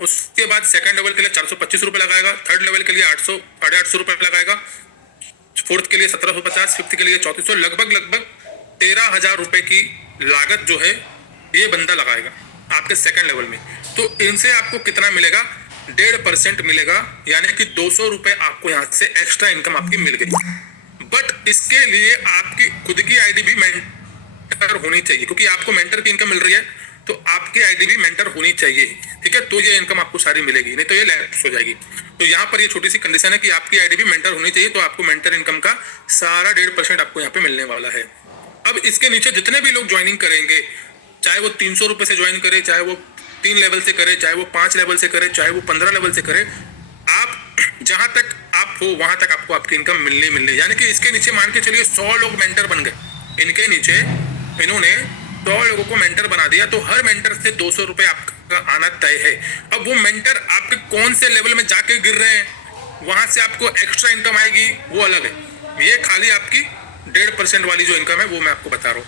उसके बाद सेकंड लेवल के लिए 425 रुपए लगाएगा, थर्ड लेवल के लिए 800 साढ़े 800 रुपए लगाएगा, फोर्थ के लिए 1750, फिफ्थ के लिए 3400, लगभग 13,000 रुपए की लागत जो है ये बंदा लगाएगा आपके सेकंड लेवल में। तो इनसे आपको कितना मिलेगा, 1.5% मिलेगा, यानी कि 200 रुपए आपको यहाँ से एक्स्ट्रा इनकम आपकी मिल गई। बट इसके लिए आपकी खुद की आईडी भी मेंटर होनी चाहिए, क्योंकि आपको मेंटर की इनकम मिल रही है तो आपकी आईडी भी मेंटर होनी चाहिए, ठीक है, तो ये इनकम आपको सारी मिलेगी, नहीं तो ये लैप्स हो जाएगी। तो यहाँ पर ये छोटी सी कंडीशन है कि आपकी आईडी भी मेंटर होनी चाहिए, तो आपको मेंटर इनकम का सारा 1.5% आपको यहाँ पे मिलने वाला है। अब इसके नीचे जितने भी लोग ज्वाइनिंग करेंगे, चाहे वो 300 रुपए से ज्वाइन करे, चाहे वो 3 लेवल से करे, चाहे वो 5 लेवल से करे, चाहे वो 15 लेवल से करे, आप जहां तक आप हो वहां तक आपको आपकी इनकम मिलनी, यानी कि इसके नीचे मान के चलिए 100 लोग मेंटर बन गए, इनके नीचे इन्होंने 100 लोगों को मेंटर बना दिया, तो हर मेंटर से 200 रुपए आपका आना तय है। अब वो मेंटर आपके कौन से लेवल में जाके गिर रहे हैं, वहां से आपको एक्स्ट्रा इनकम आएगी, वो अलग है। ये खाली आपकी 1.5% वाली जो इनकम है वो मैं आपको बता रहा हूँ।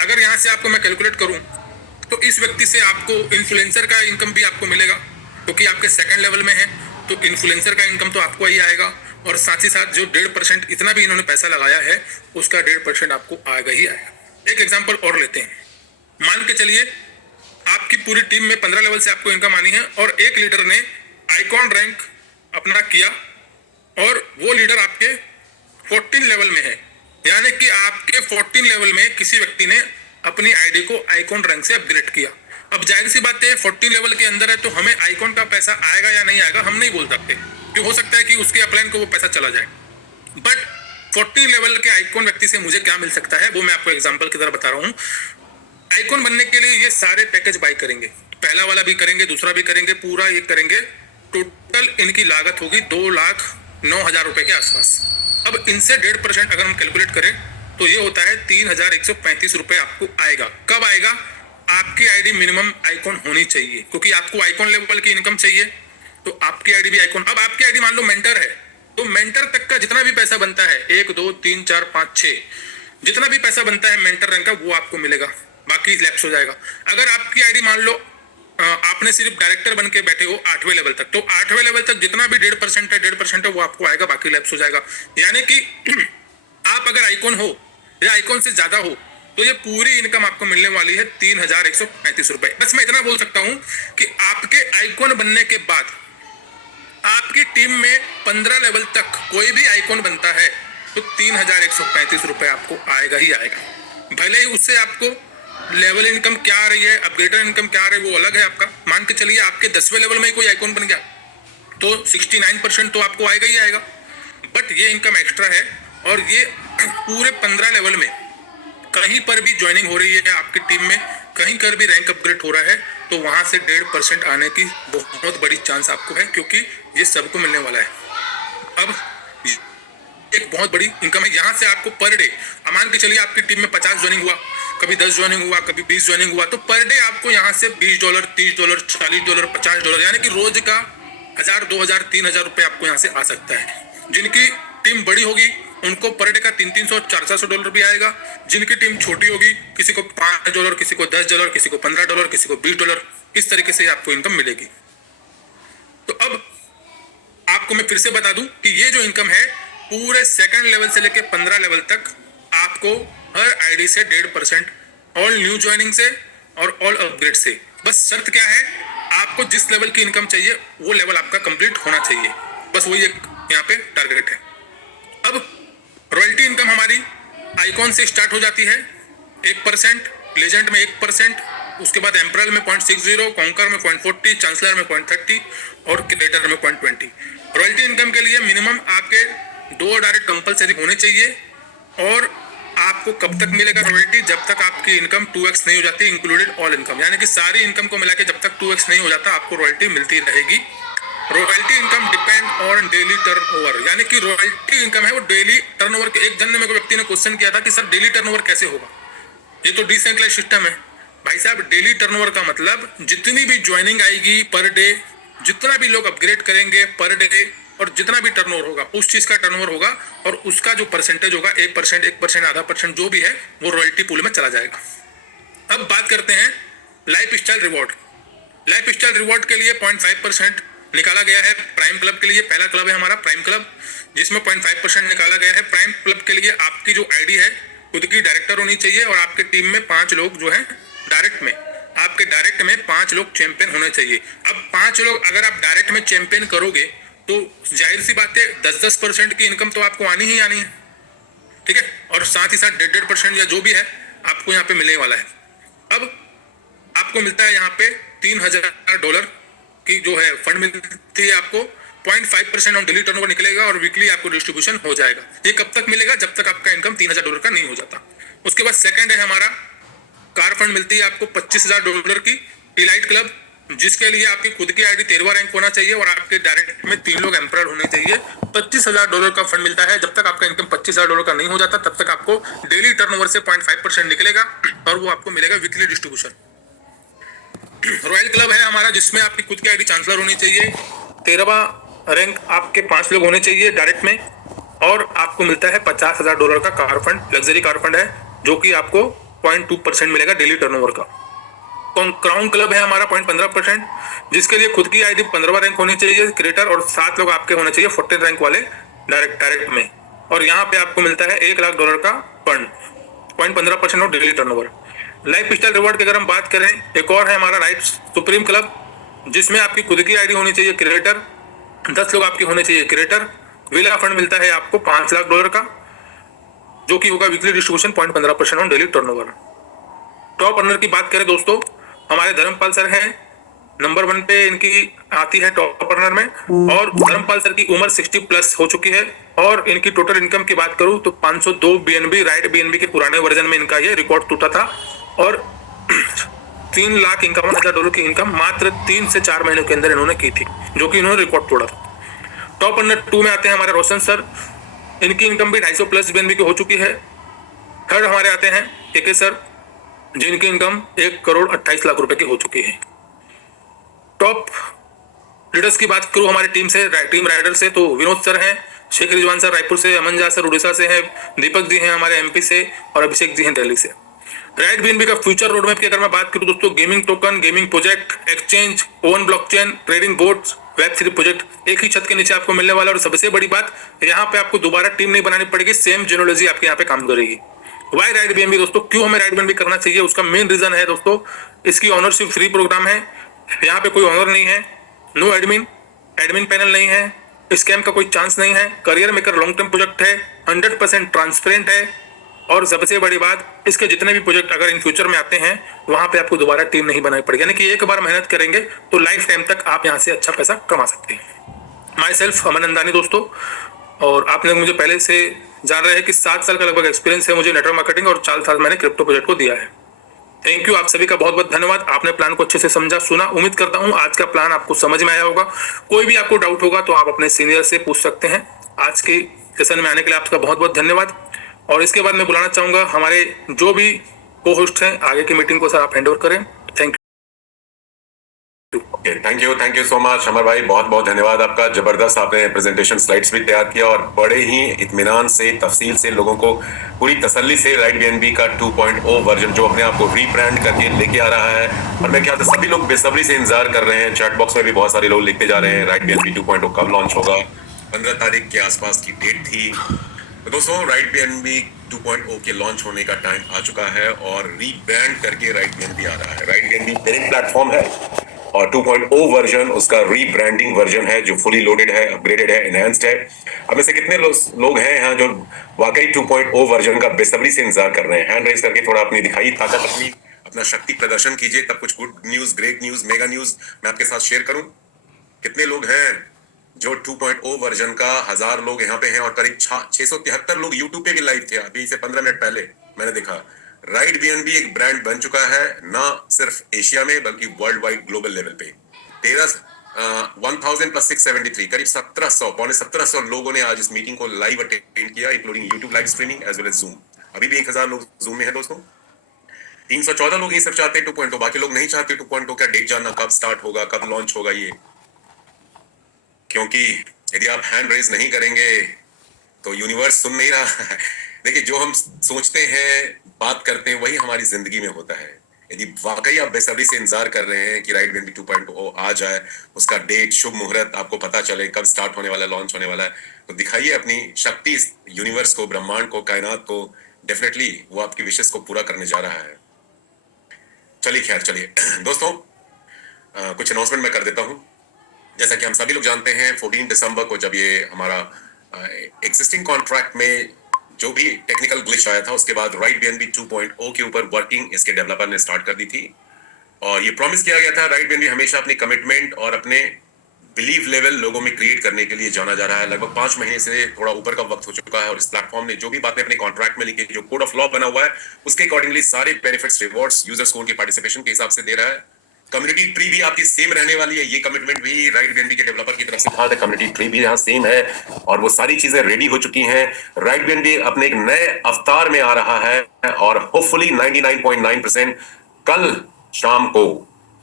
अगर यहाँ से आपको मैं कैलकुलेट करूँ तो इस व्यक्ति से आपको इन्फ्लुएंसर का इनकम भी आपको मिलेगा, क्योंकि आपके सेकंड लेवल में है, तो इन्फ्लुएंसर का इनकम तो आपको ही आएगा, और साथ ही साथ जो 1.5% इतना भी इन्होंने पैसा लगाया है उसका 1.5% आपको आएगा ही आएगा। एक एग्जांपल और लेते हैं, मान के चलिए आपकी पूरी टीम में 15 लेवल से आपको इनकम आनी है, और एक लीडर ने आइकॉन रैंक अपना किया और वो लीडर आपके 14 लेवल में है, यानी कि आपके 14 लेवल में किसी व्यक्ति ने अपनी आईडी को आइकॉन रैंक से अपग्रेड किया। अब जाहिर सी बात है 14 लेवल के अंदर है तो हमें आइकॉन का पैसा आएगा या नहीं आएगा हम नहीं बोल सकते, क्यों हो सकता है कि उसके अपलाइन को वो पैसा चला जाए, बट 14 लेवल के आइकॉन व्यक्ति से मुझे क्या मिल सकता है वो मैं आपको एग्जांपल की तरह बता रहा हूँ। आइकॉन बनने के लिए ये सारे पैकेज बाय करेंगे, पहला वाला भी करेंगे, दूसरा भी करेंगे, पूरा ये करेंगे, टोटल इनकी लागत होगी 2,09,000 रुपए के आसपास। अब इनसे 1.5% अगर हम कैलकुलेट करें तो ये होता है 3,135 रुपए आपको आएगा। कब आएगा? आपकी आईडी मिनिमम आइकॉन होनी चाहिए, क्योंकि आपको आइकॉन लेवल की इनकम चाहिए, तो आपकी आईडी भी आइकॉन। अब आपकी आईडी मान लो मेंटर है, तो मेंटर तक का जितना भी पैसा बनता है 1 2 3 4 5 6 जितना भी पैसा बनता है मेंटर रैंक का वो आपको मिलेगा, बाकी लैप्स हो जाएगा। अगर आपकी आईडी मान लो आपने सिर्फ डायरेक्टर बन के बैठे हो 8वें लेवल तक, तो 8वें लेवल तक जितना भी 1.5% है वो आपको आएगा, बाकी लैप्स हो जाएगा। यानी कि आप अगर आइकॉन हो या आइकॉन से ज्यादा हो तो ये पूरी इनकम आपको मिलने वाली है 3,135 रुपए। बस मैं इतना बोल सकता हूं कि आपके आइकॉन बनने के बाद आपकी टीम में 15 लेवल तक कोई भी आइकॉन बनता है तो 3,135 रुपए आपको आएगा ही आएगा। भले ही उससे आपको लेवल इनकम क्या आ रही है, अपग्रेडर इनकम क्या आ रही है वो अलग है आपका। मान के चलिए आपके 10वें लेवल में ही कोई आइकॉन बन गया तो 69% तो आपको आएगा ही आएगा, बट ये इनकम एक्स्ट्रा है। और ये पूरे 15 लेवल में कहीं पर भी ज्वाइनिंग हो रही है आपकी टीम में, कहीं पर भी रैंक अपग्रेड हो रहा है तो वहां से 1.5% आने की बहुत बड़ी चांस आपको है, क्योंकि ये सबको मिलने वाला है। अब एक बहुत बड़ी इनकम है, यहाँ से आपको पर डे, मान के चलिए आपकी टीम में 50 ज्वाइनिंग हुआ, कभी 10 ज्वाइनिंग हुआ, कभी 20 ज्वाइनिंग हुआ, तो पर डे आपको यहाँ से $20, $30, $40, $50, यानी कि रोज का 1,000, 2,000, 3,000 रुपए आपको यहाँ से आ सकता है। जिनकी टीम बड़ी होगी उनको पर डे का $300, $400 भी आएगा। जिनकी टीम छोटी होगी किसी को $5, किसी को $10, किसी को $15, किसी को $20, इस तरीके से आपको इनकम मिलेगी। तो अब आपको मैं फिर से बता दूं कि ये जो इनकम है पूरे सेकंड लेवल से लेके 15 लेवल तक आपको हर आईडी से 1.5%, ऑल न्यू ज्वाइनिंग से और ऑल अपग्रेड से। बस शर्त क्या है, आपको जिस लेवल की इनकम चाहिए वो लेवल आपका कंप्लीट होना चाहिए, बस वही एक यहाँ पे टारगेट है। अब रॉयल्टी इनकम हमारी आइकॉन से स्टार्ट हो जाती है 1%, लेजेंड में 1%, उसके बाद एम्परल में 0.60, कॉन्कर में 0.40, चांसलर में 0.30 और क्रिएटर में 0.20। रॉयल्टी इनकम के लिए मिनिमम आपके 2 डायरेक्ट कंपलसरी होने चाहिए। और आपको कब तक मिलेगा रॉयल्टी? जब तक आपकी इनकम 2x नहीं हो जाती, इंक्लूडेड ऑल इनकम, यानी कि सारी इनकम को मिला के जब तक 2x नहीं हो जाता आपको रॉयल्टी मिलती रहेगी। Royalty income depend on daily turnover, यानी कि रॉयल्टी इनकम है वो डेली टर्नओवर के। एक जन ने मेरे को व्यक्ति ने क्वेश्चन किया था कि सर डेली टर्नओवर कैसे होगा, ये तो डिसेंट्रलाइज सिस्टम है। भाई साहब डेली टर्नओवर का मतलब जितनी भी ज्वाइनिंग आएगी पर डे, जितना भी लोग अपग्रेड करेंगे पर डे, और जितना भी टर्नओवर होगा उस चीज का टर्नओवर होगा, और उसका जो परसेंटेज होगा 1%, 1%, आधा % जो भी है वो रॉयल्टी पूल में चला जाएगा। अब बात करते हैं life style reward. Life style reward के लिए 0.5% निकाला गया है प्राइम क्लब के लिए। पहला क्लब है हमारा प्राइम क्लब, जिसमें 0.5% निकाला गया है। प्राइम क्लब के लिए आपकी जो आईडी है खुद की डायरेक्टर होनी चाहिए, और आपके टीम में 5 लोग जो है डायरेक्ट में, आपके डायरेक्ट में 5 लोग चैंपियन होने चाहिए। अब 5 लोग अगर आप डायरेक्ट में चैंपियन करोगे तो जाहिर सी बात है 10-10% की इनकम तो आपको आनी ही आनी है। ठीक है, और साथ ही साथ 1.5% या जो भी है आपको यहाँ पे मिलने वाला है। अब आपको मिलता है यहाँ पे $3,000 की जो है फंड मिलती है आपको। 0.5% ऑन डेली टर्नओवर निकलेगा और वीकली आपको डिस्ट्रीब्यूशन हो जाएगा। ये कब तक मिलेगा? जब तक आपका इनकम $3,000 का नहीं हो जाता। उसके बाद सेकंड है हमारा कार फंड मिलती है आपको $25,000 की इलाइट क्लब, जिसके लिए आपकी खुद की आईडी 13वां रैंक होना चाहिए और आपके डायरेक्ट में 3 लोग एम्प्लॉयड होने चाहिए। $25,000 का फंड मिलता है। जब तक आपका इनकम $25,000 का नहीं हो जाता तब तक आपको डेली टर्नओवर से 0.5% निकलेगा और वो आपको मिलेगा वीकली डिस्ट्रीब्यूशन। रॉयल क्लब है हमारा, जिसमें आपकी खुद की आईडी चांसलर होनी चाहिए, 13वां रैंक आपके 5 लोग होने चाहिए डायरेक्ट में, और आपको मिलता है $50,000 का car fund, luxury car fund है, जो कि आपको 0.2% मिलेगा डेली टर्नओवर का। क्राउन क्लब है हमारा 0.15%, जिसके लिए खुद की आईडी 15वां रैंक होनी चाहिए क्रिएटर, और 7 लोग आपके होने चाहिए 14 रैंक वाले डायरेक्ट में, और यहाँ पे आपको मिलता है $1,00,000 का fund, 0.15% of daily turnover. Life style reward की अगर हम बात करें, एक और है हमारा राइट सुप्रीम क्लब, जिसमें आपकी खुद की आईडी होनी चाहिए क्रिएटर, 10 लोग आपके होने चाहिए क्रिएटर। विला फंड मिलता है आपको $5,00,000 का, जो कि होगा weekly distribution 0.15% on daily turnover. Top earner की बात करें दोस्तों, हमारे धर्मपाल सर हैं नंबर 1 पे, इनकी आती है टॉप अर्नर में, और धर्मपाल सर की उम्र 60+ हो चुकी है, और इनकी टोटल इनकम की बात करूं तो 502 BNB राइट BNB के पुराने वर्जन में इनका ये रिकॉर्ड टूटा था, और $3,51,000 की इनकम मात्र 3 से 4 महीनों के अंदर इन्होंने की थी, जो कि इन्होंने रिकॉर्ड तोड़ा था। टॉप अर्नर 2 में आते हैं हमारे रोशन सर, इनकी इनकम भी 250+ BNB की हो चुकी है। थर्ड हमारे आते हैं AK सर, जिनकी इनकम 1,28,00,000 की हो चुकी है। टॉप लीडर्स की बात करूं हमारी टीम से, टीम राइडर से, तो विनोद सर हैं, शेख रिजवान सर रायपुर से, अमन झा सर उड़ीसा से हैं, दीपक जी हैं हमारे MP से, और अभिषेक जी हैं दिल्ली से। राइट BNB का फ्यूचर रोड मैप की अगर मैं बात करूं दोस्तों, gaming token, gaming project, exchange, oven blockchain, trading boards, Web3 project एक ही छत के नीचे आपको मिलने वाला, और सबसे बड़ी बात यहाँ पे आपको दोबारा टीम नहीं बनानी पड़ेगी, सेम जेनोलॉजी आपके यहाँ पे काम करेगी। वाई राइट BNB दोस्तों, क्यों हमें राइट BNB करना चाहिए, उसका मेन रीजन है दोस्तों, इसकी ऑनरशिप फ्री प्रोग्राम है, यहाँ पे कोई ऑनर नहीं है, नो एडमिन पैनल नहीं है, स्कैम का कोई चांस नहीं है, career maker long term project है, 100% ट्रांसपेरेंट है, और सबसे बड़ी बात, इसके जितने भी प्रोजेक्ट अगर इन फ्यूचर में आते हैं वहां पे आपको दोबारा टीम नहीं बनानी पड़ेगी, यानी कि एक बार मेहनत करेंगे तो लाइफ टाइम तक आप यहाँ से अच्छा पैसा कमा सकते हैं। माई सेल्फ अमन नंदानी दोस्तों, और आप लोग मुझे पहले से जान रहे हैं कि 7 साल का लगभग एक्सपीरियंस है मुझे नेटवर्क मार्केटिंग, और 4 साल मैंने क्रिप्टो प्रोजेक्ट को दिया है। थैंक यू, आप सभी का बहुत बहुत धन्यवाद। आपने प्लान को अच्छे से समझा सुना, उम्मीद करता हूं आज का प्लान आपको समझ में आया होगा। कोई भी आपको डाउट होगा तो आप अपने सीनियर से पूछ सकते हैं। आज के सेशन में आने के लिए आपका बहुत बहुत धन्यवाद। और इसके बाद मैं बुलाना चाहूंगा हमारे जो भी को होस्ट हैं, आगे की मीटिंग को सर आप हैंड ओवर करें। Thank you. Thank you so much Amar भाई, बहुत बहुत धन्यवाद आपका। जबरदस्त आपने प्रेजेंटेशन स्लाइड्स भी तैयार किया और बड़े ही इत्मीनान से तफसील से लोगों को पूरी तसल्ली से राइट BNB का 2.0 वर्जन जो अपने आप को रीब्रांड करके लेके आ रहा है, और मैं क्या सभी लोग बेसब्री से इंतजार कर रहे हैं। चैट बॉक्स में भी बहुत सारे लोग लिखते जा रहे हैं राइट BNB 2.0 कब लॉन्च होगा। 15 तारीख के आसपास की डेट थी। तो दोस्तों राइट BNB 2.0 के लॉन्च होने का टाइम आ चुका है और रीब्रांड करके राइट BNB आ रहा है। राइट BNB पेरेंट प्लेटफॉर्म है और 2.0 वर्जन उसका रीब्रांडिंग वर्जन है जो फुली लोडेड है, अपग्रेडेड है, एनहांस्ड है। अब में से कितने लोग हैं यहाँ जो वाकई 2.0 वर्जन का बेसब्री से इंतजार कर रहे हैं? हैंड रेज करके थोड़ा अपनी दिखाई ताकत, अपनी अपना शक्ति प्रदर्शन कीजिए, तब कुछ good news, great news, mega news मैं आपके साथ शेयर करूं। कितने लोग हैं जो 2.0 वर्जन का? 1000 लोग यहाँ पे हैं और करीब 673 लोग यूट्यूब पे भी लाइव थे अभी से 15 मिनट पहले मैंने देखा। राइट BNB एक ब्रांड बन चुका है, ना सिर्फ एशिया में बल्कि वर्ल्ड वाइड ग्लोबल लेवल पे। 1000 + 673 करीब 1700 पौने 1700 लोगों ने आज इस मीटिंग को लाइव अटेंड किया, including YouTube live streaming as well as Zoom. अभी भी 1000 लोग जूम में है दोस्तों। 314 लोग ये सब चाहते हैं 2.0, बाकी लोग नहीं चाहते 2.0 का डेट जानना, कब स्टार्ट होगा, कब लॉन्च होगा ये। क्योंकि यदि आप हैंड रेज नहीं करेंगे तो यूनिवर्स सुन नहीं रहा है। देखिए, जो हम सोचते हैं, बात करते हैं, वही हमारी जिंदगी में होता है। यदि वाकई आप बेसब्री से इंतजार कर रहे हैं कि राइट BNB 2.0 आ जाए, उसका डेट, शुभ मुहूर्त आपको पता चले कब स्टार्ट होने वाला, लॉन्च होने वाला है, तो दिखाइए अपनी शक्ति यूनिवर्स को, ब्रह्मांड को, कायनात को। डेफिनेटली वो आपकी विशेष को पूरा करने जा रहा है। चलिए खैर, चलिए दोस्तों, कुछ अनाउंसमेंट मैं कर देता हूं। जैसा कि हम सभी लोग जानते हैं 14 दिसंबर को जब ये हमारा एग्जिस्टिंग कॉन्ट्रैक्ट में जो भी टेक्निकल ग्लिच आया था उसके बाद राइट बीएनबी 2.0 के ऊपर वर्किंग इसके डेवलपर ने स्टार्ट कर दी थी और ये प्रॉमिस किया गया था। राइट बीएनबी हमेशा अपनी कमिटमेंट और अपने बिलीव लेवल लोगों में क्रिएट करने के लिए जाना जा रहा है। लगभग 5 महीने से थोड़ा ऊपर का वक्त हो चुका है और इस प्लेटफॉर्म ने जो भी बातें अपने कॉन्ट्रैक्ट में लिखी, जो कोड ऑफ लॉ बना हुआ है उसके अकॉर्डिंगली सारे बेनिफिट्स रिवॉर्ड्स यूजर्स को उनके पार्टिसिपेशन के हिसाब से दे रहा है। कम्युनिटी ट्री भी आपकी सेम रहने वाली है, ये कमिटमेंट भी राइट बीएनबी के डेवलपर की तरफ से था। कम्युनिटी ट्री भी यहाँ सेम है और वो सारी चीजें रेडी हो चुकी हैं। राइट बीएनबी अपने एक नए अवतार में आ रहा है और होपफुली 99.9% कल शाम को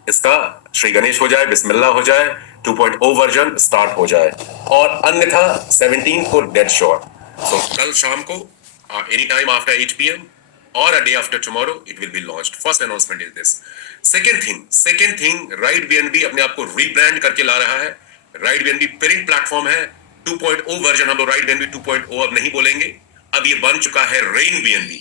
इसका श्री गणेश हो जाए, बिस्मिल्लाह हो जाए, 2.0 वर्जन स्टार्ट हो जाए और अन्यथा 17 को डेड श्योर। सो कल शाम को any time after 8 PM or a day after tomorrow it will be launched. First announcement is this. Second thing, Right BNB अपने आप को रीब्रांड करके ला रहा है। Right BNB पेरेंट प्लेटफॉर्म है, 2.0 वर्जन हम लोग Right BNB 2.0 अब नहीं बोलेंगे, अब ये बन चुका है रेन BNB।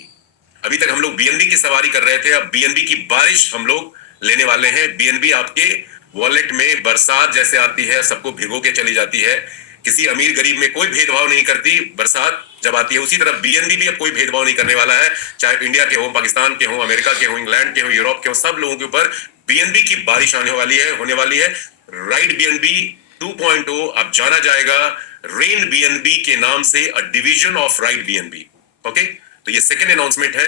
अभी तक हम लोग BNB की सवारी कर रहे थे, अब BNB की बारिश हम लोग लेने वाले हैं। BNB आपके वॉलेट में बरसात जैसे आती है, सबको भिगो के चली जाती है, किसी अमीर गरीब में कोई भेदभाव नहीं करती बरसात जब आती है। उसी तरह बीएनबी भी अब कोई भेदभाव नहीं करने वाला है, चाहे इंडिया के हो, पाकिस्तान के हो, अमेरिका के हो, इंग्लैंड के हो, यूरोप के हो, सब लोगों के ऊपर बीएनबी की बारिश आने वाली है, होने वाली है। राइट बीएनबी 2.0 अब जाना जाएगा रेन बीएनबी के नाम से, a division of right BNB. Okay, तो ये सेकेंड अनाउंसमेंट है।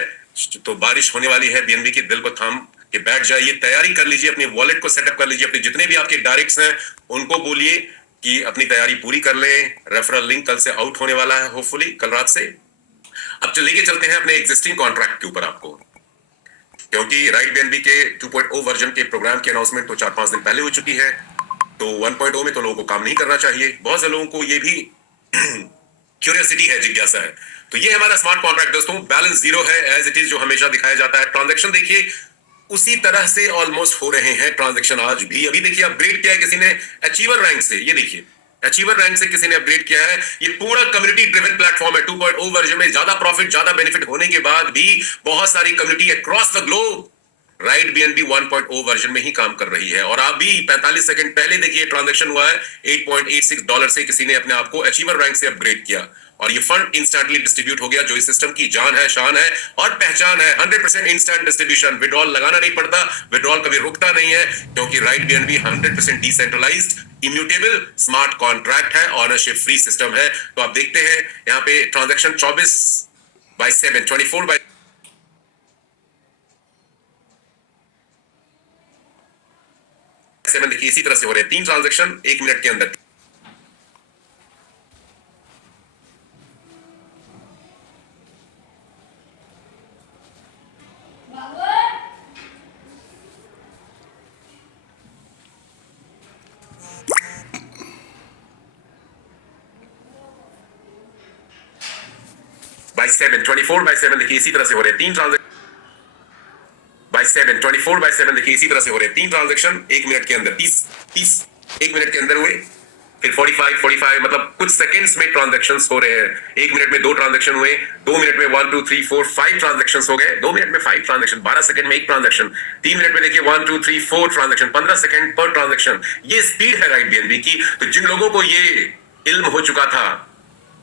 तो बारिश होने वाली है, बीएनबी की दिल को थाम के बैठ जाइए, तैयारी कर लीजिए, अपने वॉलेट को सेटअप कर लीजिए, अपने जितने भी आपके डायरेक्ट्स हैं उनको बोलिए कि अपनी तैयारी पूरी कर लें। रेफरल लिंक कल से आउट होने वाला है, होपफुली कल रात से। अब लेके चलते हैं अपने एग्जिस्टिंग कॉन्ट्रैक्ट के ऊपर आपको, क्योंकि राइट बीएनबी के 2.0 वर्जन के प्रोग्राम की अनाउंसमेंट तो 4-5 दिन पहले हो चुकी है, तो 1.0 में तो लोगों को काम नहीं करना चाहिए। बहुत से लोगों को ये भी क्यूरियोसिटी है, जिज्ञासा है। तो ये हमारा स्मार्ट कॉन्ट्रैक्ट दोस्तों, बैलेंस जीरो है एज इट इज, जो हमेशा दिखाया जाता है। ट्रांजैक्शन देखिए उसी तरह से ऑलमोस्ट हो रहे हैं ट्रांजैक्शन आज भी। अभी देखिए अपग्रेड किया है किसी ने अचीवर रैंक से, ये देखिए अचीवर रैंक से किसी ने अपग्रेड किया है। ये पूरा कम्युनिटी ड्रिवन प्लेटफॉर्म है। 2.0 वर्जन में ज्यादा प्रॉफिट, ज्यादा बेनिफिट होने के बाद भी बहुत सारी community across the globe right BNB 1.0 version में ही काम कर रही है। और अभी 45 सेकंड पहले देखिए ट्रांजैक्शन हुआ है $8.86 से, किसी ने अपने आप को अचीवर रैंक से अपग्रेड किया और ये फंड इंस्टेंटली डिस्ट्रीब्यूट हो गया, जो इस सिस्टम की जान है, शान है और पहचान है। 100% इंस्टेंट डिस्ट्रीब्यूशन, विड्रॉल लगाना नहीं पड़ता, विड्रॉल कभी रुकता नहीं है, क्योंकि right BNB 100% decentralised, immutable smart contract है, ऑनरशिप फ्री सिस्टम है। तो आप देखते हैं यहाँ पे ट्रांजैक्शन 24/7 24/7 देखिए इसी तरह से हो रहे हैं। 3 ट्रांजैक्शन 1 मिनट के अंदर। बाय 7 24/7 देखिए इसी तरह से हो रहे हैं। 3 ट्रांजैक्शन बाय 7 24/7 देखिए इसी तरह से हो रहे हैं। 3 ट्रांजैक्शन 1 मिनट के अंदर, 30 1 मिनट के अंदर हुए, फिर 45 मतलब कुछ सेकंड्स में ट्रांजैक्शंस हो रहे हैं। 1 मिनट में 2 ट्रांजैक्शन हुए, 2 मिनट में 1 2 3 4 5 ट्रांजैक्शंस हो गए, 2 मिनट में 5 ट्रांजैक्शन, 12 सेकंड में 1 ट्रांजैक्शन, 3 मिनट में देखिए 1 2 3 4 ट्रांजैक्शन, 15 सेकंड पर ट्रांजैक्शन। ये स्पीड है राइट बीएनबी की। तो जिन लोगों को ये इल्म हो चुका था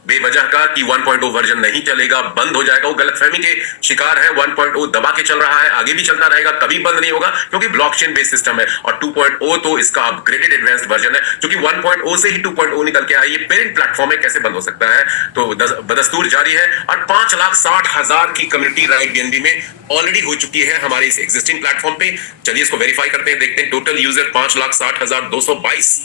बेवजह का कि 1.0 वर्जन नहीं चलेगा, बंद हो जाएगा, वो गलतफहमी के शिकार है। 1.0 दबा के चल रहा है, आगे भी चलता रहेगा, कभी बंद नहीं होगा, क्योंकि ब्लॉकचेन बेस्ड सिस्टम है। और 2.0 तो इसका अपग्रेडेड एडवांस्ड वर्जन है, क्योंकि 1.0 से ही 2.0 निकल के आया। ये पेरेंट प्लेटफॉर्म है, कैसे बंद हो सकता है? तो बदस्तूर जारी है। और 5,60,000 की कम्युनिटी राइट बीएनबी में ऑलरेडी हो चुकी है हमारे इस एग्जिस्टिंग प्लेटफॉर्म पे। चलिए इसको वेरीफाई करते हैं, देखते हैं टोटल यूजर 5,60,222।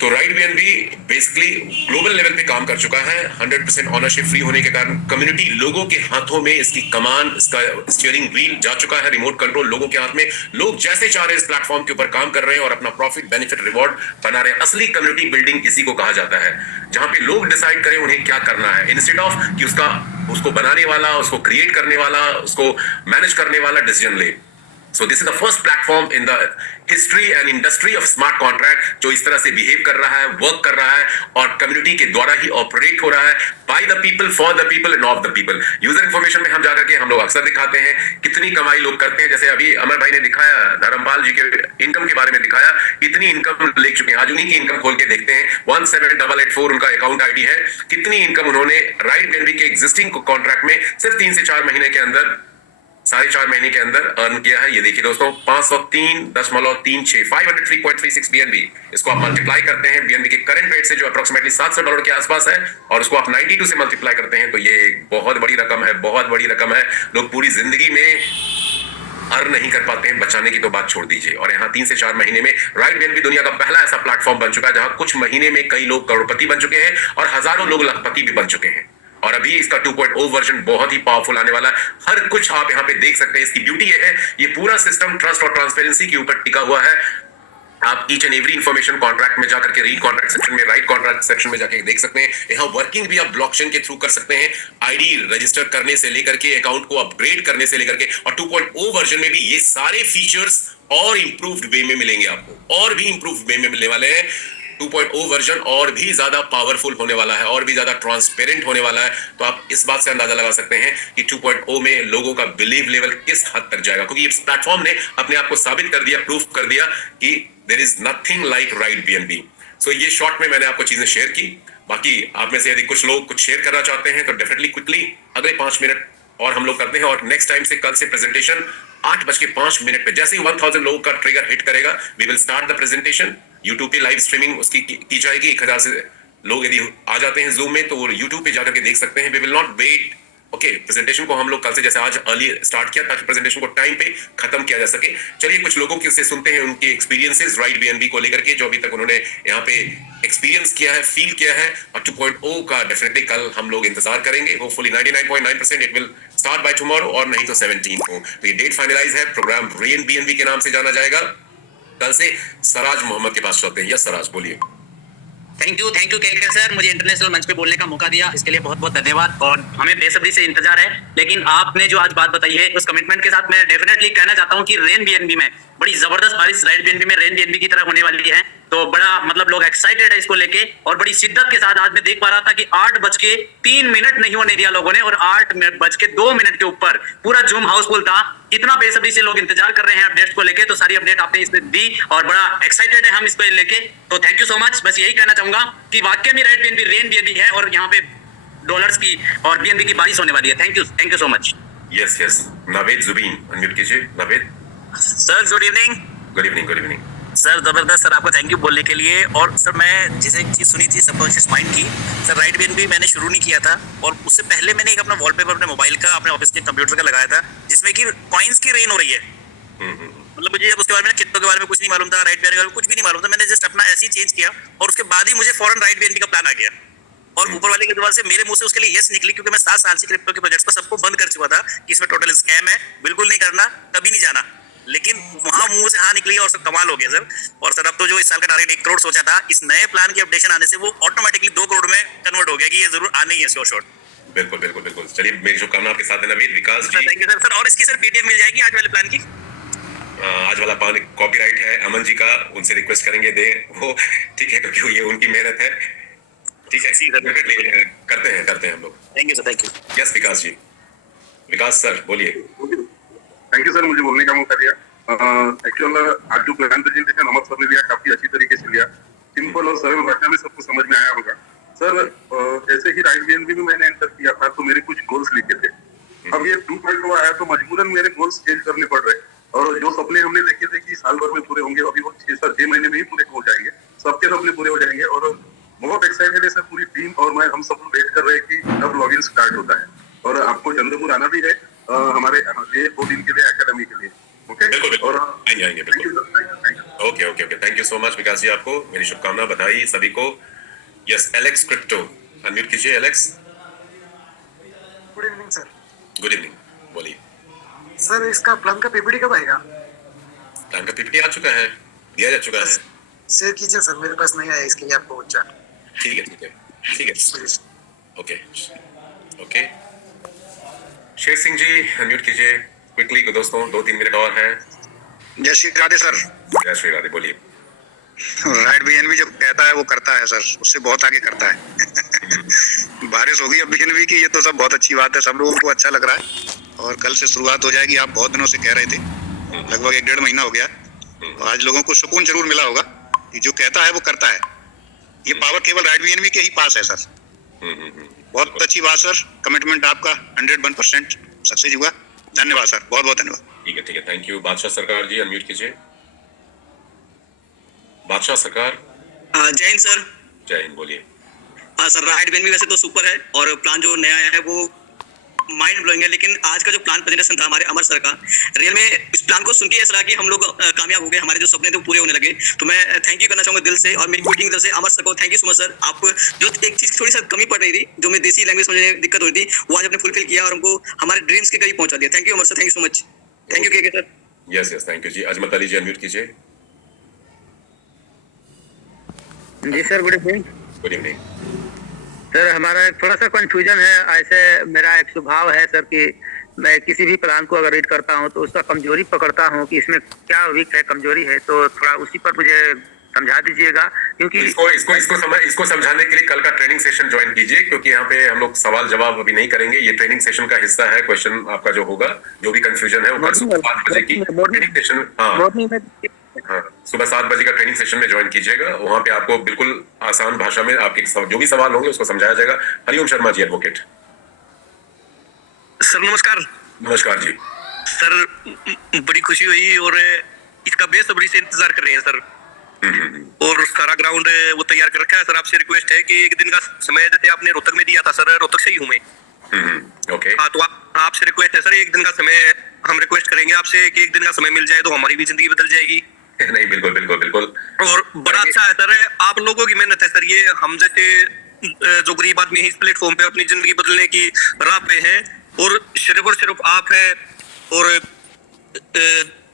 तो right BNB basically global level पे काम कर चुका है। 100% ऑनरशिप फ्री होने के कारण कम्युनिटी लोगों के हाथों में इसकी कमान, इसका स्टीयरिंग व्हील जा चुका है, रिमोट कंट्रोल लोगों के हाथ में। लोग जैसे चाह रहे हैं इस प्लेटफॉर्म के ऊपर काम कर रहे हैं और अपना प्रॉफिट, बेनिफिट, रिवॉर्ड बना रहे हैं। असली कम्युनिटी बिल्डिंग इसी को कहा जाता है, जहां पे लोग डिसाइड करें उन्हें क्या करना है, इंस्टेड ऑफ कि उसको बनाने वाला, उसको क्रिएट करने वाला, उसको मैनेज करने वाला डिसीजन ले। So this is the first platform in the history and industry of smart contract जो इस तरह से बिहेव कर रहा है, वर्क कर रहा है और कम्युनिटी के द्वारा ही ऑपरेट हो रहा है, by the people, for the people end of the people. User information में हम जाकर के हम लोग अक्सर दिखाते हैं कितनी कमाई लोग करते हैं। जैसे अभी अमर भाई ने दिखाया, धर्मपाल जी के इनकम के बारे में दिखाया, इतनी इनकम ले चुके हैं। आज उन्हीं की इनकम खोल के देखते हैं। 17884 उनका अकाउंट आईडी है। कितनी इनकम उन्होंने राइट बीएनबी के एग्जिस्टिंग कॉन्ट्रैक्ट में सिर्फ 3 से 4 महीने के अंदर, 4.5 महीने के अंदर अर्न किया है। ये देखिए दोस्तों, 503.36 503.36 बीएनबी। इसको आप मल्टीप्लाई करते हैं बीएनबी के करंट रेट से जो अप्रोक्सीमेटली $700 के आसपास है, और उसको आप 92 से मल्टीप्लाई करते हैं, तो ये बहुत बड़ी रकम है, बहुत बड़ी रकम है। लोग पूरी जिंदगी में अर्न नहीं कर पाते हैं, बचाने की तो बात छोड़ दीजिए। और यहाँ 3 से 4 महीने में राइट बीएनबी दुनिया का पहला ऐसा प्लेटफॉर्म बन चुका है जहां कुछ महीने में कई लोग करोड़पति बन चुके हैं और हजारों लोग लखपति भी बन चुके हैं। और अभी इसका 2.0 वर्जन बहुत ही पावरफुल आने वाला है। हर कुछ आप यहाँ पे देख सकते हैं। इसकी ब्यूटी ये है, ये पूरा सिस्टम ट्रस्ट और ट्रांसपेरेंसी के ऊपर टिका हुआ है। आप each and every information contract में जाकर के रीड कॉन्ट्रैक्ट सेक्शन में, राइट कॉन्ट्रैक्ट सेक्शन में जाकर देख सकते हैं। यहाँ वर्किंग भी आप ब्लॉकचेन के थ्रू कर सकते हैं, आईडी रजिस्टर करने से लेकर के, अकाउंट को अपग्रेड करने से लेकर के, और 2.0 वर्जन में भी ये सारे फीचर्स और इंप्रूव्ड वे में मिलेंगे आपको, और भी इंप्रूव्ड वे में मिलने वाले हैं। 2.0 वर्जन और भी ज्यादा पावरफुल होने वाला है, और भी ज्यादा ट्रांसपेरेंट होने वाला है। तो आप इस बात से अंदाजा लगा सकते हैं कि 2.0 में लोगों का बिलीव लेवल किस हद तक जाएगा, क्योंकि इस प्लेटफॉर्म ने अपने आप को साबित कर दिया, प्रूफ कर दिया कि there is nothing like right BNB. So ये शॉर्ट में मैंने आपको चीजें शेयर की। बाकी आप में से यदि कुछ लोग कुछ शेयर करना चाहते हैं तो डेफिनेटली क्विकली अगले 5 मिनट और हम लोग करते हैं। और नेक्स्ट टाइम से, कल से प्रेजेंटेशन 8:05 पे, जैसे ही 1000 लोगों का ट्रिगर हिट करेगा, we will start the presentation. YouTube पे लाइव स्ट्रीमिंग उसकी की जाएगी। 1000 से लोग यदि आ जाते हैं जूम में तो वो यूट्यूब पे जाकर के देख सकते हैं। We will not wait. Okay, presentation को हम लोग कल से जैसे आज अर्ली स्टार्ट किया ताकि प्रेजेंटेशन को टाइम पे खत्म किया जा सके। चलिए कुछ लोगों के से सुनते हैं उनके एक्सपीरियंसेस राइट बीएनबी को लेकर के, जो अभी तक उन्होंने यहाँ पे एक्सपीरियंस किया है, फील किया है। और 2.0 का डेफिनेटली कल हम लोग इंतजार करेंगे। Hopefully 99.9% it will start by tomorrow, और नहीं तो 17 को। तो ये डेट फाइनलाइज है। प्रोग्राम रेन बीएनबी के नाम से जाना जाएगा। कल से सराज मोहम्मद के पास चलते हैं। यस सराज, बोलिए। थैंक यू केके सर, मुझे इंटरनेशनल मंच पे बोलने का मौका दिया, इसके लिए बहुत बहुत धन्यवाद। और हमें बेसब्री से इंतजार है, लेकिन आपने जो आज बात बताई है उस कमिटमेंट के साथ मैं डेफिनेटली कहना चाहता हूं कि रेन बीएनबी में बड़ी जबरदस्त बारिश राइट बीएनबी में रेन बीएनबी की तरह होने वाली है। तो बड़ा मतलब लोग एक्साइटेड है इसको लेके, और बड़ी शिद्दत के साथ आज मैं देख पा रहा था कि 8:03 नहीं होने दिया लोगों ने, और 8:02 के ऊपर पूरा जूम हाउसफुल था। इतना बेसब्री से लोग इंतजार कर रहे हैं अपडेट्स को लेके। तो सारी अपडेट आपने इसमें दी और बड़ा एक्साइटेड है हम इसको लेके। तो थैंक यू सो मच। बस यही कहना चाहूंगा कि वाकई में राइट बीएनबी रेन बीएनबी है, और यहाँ पे डॉलर्स की और बीएनबी की बारिश होने वाली है। Thank you so much. Yes yes, Naved Zubin unmute कीजिए। Naved sir good evening. Good evening. Good evening sir जबरदस्त सर, आपका थैंक यू बोलने के लिए। और सर मैं जैसे एक चीज़ सुनी थी सबकॉन्शियस माइंड की, सर राइट बीएनबी मैंने शुरू नहीं किया था, और उससे पहले मैंने एक अपना वॉलपेपर अपने मोबाइल का, अपने ऑफिस के कंप्यूटर का लगाया था, जिसमें कि कॉइन्स की रेन हो रही है। मतलब मुझे उसके बारे में, क्रिप्टो के बारे में कुछ नहीं मालूम था, राइट बीएनबी के बारे में कुछ भी नहीं मालूम था। मैंने जस्ट अपना ऐसे ही चेंज किया, और उसके बाद ही मुझे फौरन राइट बीएनबी का प्लान आ गया। और ऊपर वाले के द्वारा से मेरे मुंह से उसके लिए यस निकली, क्योंकि मैं 7 साल से क्रिप्टो के प्रोजेक्ट्स को सबको बंद कर चुका था कि इसमें टोटल स्कैम है, बिल्कुल नहीं करना, कभी नहीं जाना। लेकिन वहां मुंह से हाँ निकली और सब कमाल हो गया सर। और सर अब तो जो इस साल का टारगेट 1 करोड़ सोचा था, इस नए प्लान की अपडेशन आने से वो ऑटोमेटिकली 2 करोड़ में कन्वर्ट हो गया कि ये जरूर आने ही है श्योर शॉट। बिल्कुल बिल्कुल बिल्कुल। चलिए मेरी शुभकामना आपके साथ है नवीद। विकास जी थैंक यू सर। और इसकी सर पीडीएफ मिल जाएगी आज वाले प्लान की? आज वाला प्लान कॉपीराइट है अमन जी का, उनसे रिक्वेस्ट करेंगे दे वो, ठीक है, क्योंकि ये उनकी मेहनत है। ठीक है, करते हैं हम लोग। Thank you sir. Thank you. Yes Vikas ji. Vikas sir बोलिए। थैंक यू सर, मुझे बोलने का मौका दिया। एक्चुअल आज जो प्लान प्रेजेंटेशन अमर सर ने दिया, काफी अच्छी तरीके से लिया, सिंपल और सरल भाषा में सबको समझ में आया होगा। सर जैसे ही राइट बीएनबी में मैंने एंटर किया था तो मेरे कुछ गोल्स लिखे थे। अब ये 2.0 आया तो मजबूरन मेरे गोल्स चेंज करने पड़ रहे, और जो सपने हमने देखे थे कि साल भर में पूरे होंगे, अभी वो 6 महीने में ही पूरे हो जाएंगे, सबके सपने पूरे हो जाएंगे। और बहुत एक्साइटेड है सर पूरी टीम, और मैं हम सब वेट कर रहे हैं कि कब लॉगिन स्टार्ट होता है। और आपको चंद्रपुर आना भी है हमारे 2 दिन के लिए एकेडमी के लिए। ओके, बिल्कुल और आएंगे बिल्कुल। Okay, thank you so much Vikas ji, आपको मेरी शुभकामना, बधाई सभी को। यस एलेक्स क्रिप्टो अनम्यूट कीजिए। Alex good evening sir. Good evening, बोलिए। सर इसका प्लान का पीपीटी कब आएगा? प्लान का पीपीटी आ चुका है, दिया जा चुका है। शेयर कीजिए सर, मेरे पास नहीं आया, इसके लिए आपको पूछा। ठीक है। ओके शेर सिंह जी अनम्यूट कीजिए क्विकली दोस्तों, 2-3 मिनट और है। जय श्री राधे सर। जय श्री राधे, बोलिए। राइट बीएनबी जो कहता है वो करता है सर, उससे बहुत आगे करता है। बारिश होगी अब बीएनबी की, ये तो सब बहुत अच्छी बात है, सब लोगों को अच्छा लग रहा है और कल से शुरुआत हो जाएगी। आप बहुत दिनों से कह रहे थे, लगभग 1-1.5 महीना हो गया, तो आज लोगों को सुकून जरूर मिला होगा कि जो कहता है वो करता है। ये पावर केवल राइट बीएनबी के ही पास है सर। बहुत अच्छी बात सर, कमिटमेंट आपका 101% सक्सेस हुआ। धन्यवाद सर, बहुत बहुत धन्यवाद। ठीक है, थैंक यू। बादशाह सरकार जी अनम्यूट कीजिए। बादशाह सरकार। जय हिंद सर। जय हिंद, बोलिए। सर राइट बीएनबी वैसे तो सुपर है और प्लान जो नया आया है वो माइंड ब्लोइंग है, लेकिन आज का जो प्लान प्रेजेंटेशन था हमारे अमर सर का, रियल में इस प्लान को सुन के ऐसा लगा कि हम लोग कामयाब हो गए, हमारे जो सपने थे वो पूरे होने लगे। तो मैं थैंक यू करना चाहूंगा दिल से, और मेरी मीटिंग दिल से अमर सर को thank you so much sir. आप जो एक चीज थोड़ी सा कमी पड़ रही थी, जो मैं देसी लैंग्वेज समझने में दिक्कत हो रही थी, वो आज आपने फुलफिल किया और हमको हमारे ड्रीम्स के करीब पहुंचा दिया। Thank you Amar sir, thank you so much. Thank you के सर। यस, थैंक यू जी। अजमत अली जी अनम्यूट कीजिए। जी sir, good evening. Good evening sir, हमारा एक थोड़ा सा कंफ्यूजन है। ऐसे मेरा एक स्वभाव है सर कि मैं किसी भी प्लान को अगर रीड करता हूं तो उसका कमजोरी पकड़ता हूं कि इसमें क्या वीक है, कमजोरी है, तो थोड़ा उसी पर मुझे समझा दीजिएगा। क्योंकि इसको समझाने के लिए कल का ट्रेनिंग सेशन ज्वाइन कीजिए, क्योंकि यहाँ पे हम लोग सवाल जवाब अभी नहीं करेंगे। ये ट्रेनिंग सेशन का हिस्सा है। क्वेश्चन आपका जो होगा, जो भी कंफ्यूजन है, वो कल सुबह 7 बजे की ट्रेनिंग सेशन, हाँ, सुबह 7 बजे का ट्रेनिंग सेशन में ज्वाइन कीजिएगा। वहां पे आपको बिल्कुल आसान भाषा में आपके जो भी सवाल होंगे उसको समझाया जाएगा। हरिओम शर्मा जी, एडवोकेट। सर नमस्कार। नमस्कार जी। सर बड़ी खुशी हुई और इसका बेसब्री से इंतजार कर रहे हैं सर, और सारा ग्राउंड वो तैयार कर रखा है सर। आपसे रिक्वेस्ट है कि एक दिन का समय, जैसे आपने रोहतक में दिया था सर, रोहतक से ही हूँ मैं। ओके। हाँ, तो आपसे रिक्वेस्ट है सर, एक दिन का समय हम रिक्वेस्ट करेंगे आपसे कि एक दिन का समय मिल जाए तो हमारी भी जिंदगी बदल जाएगी। नहीं, बिल्कुल बिल्कुल बिल्कुल। और बड़ा अच्छा है सर, आप लोगों की मेहनत है सर। ये हम जैसे जो गरीब आदमी है इस प्लेटफॉर्म पे अपनी जिंदगी बदलने की राह पे है, और सिर्फ आप है और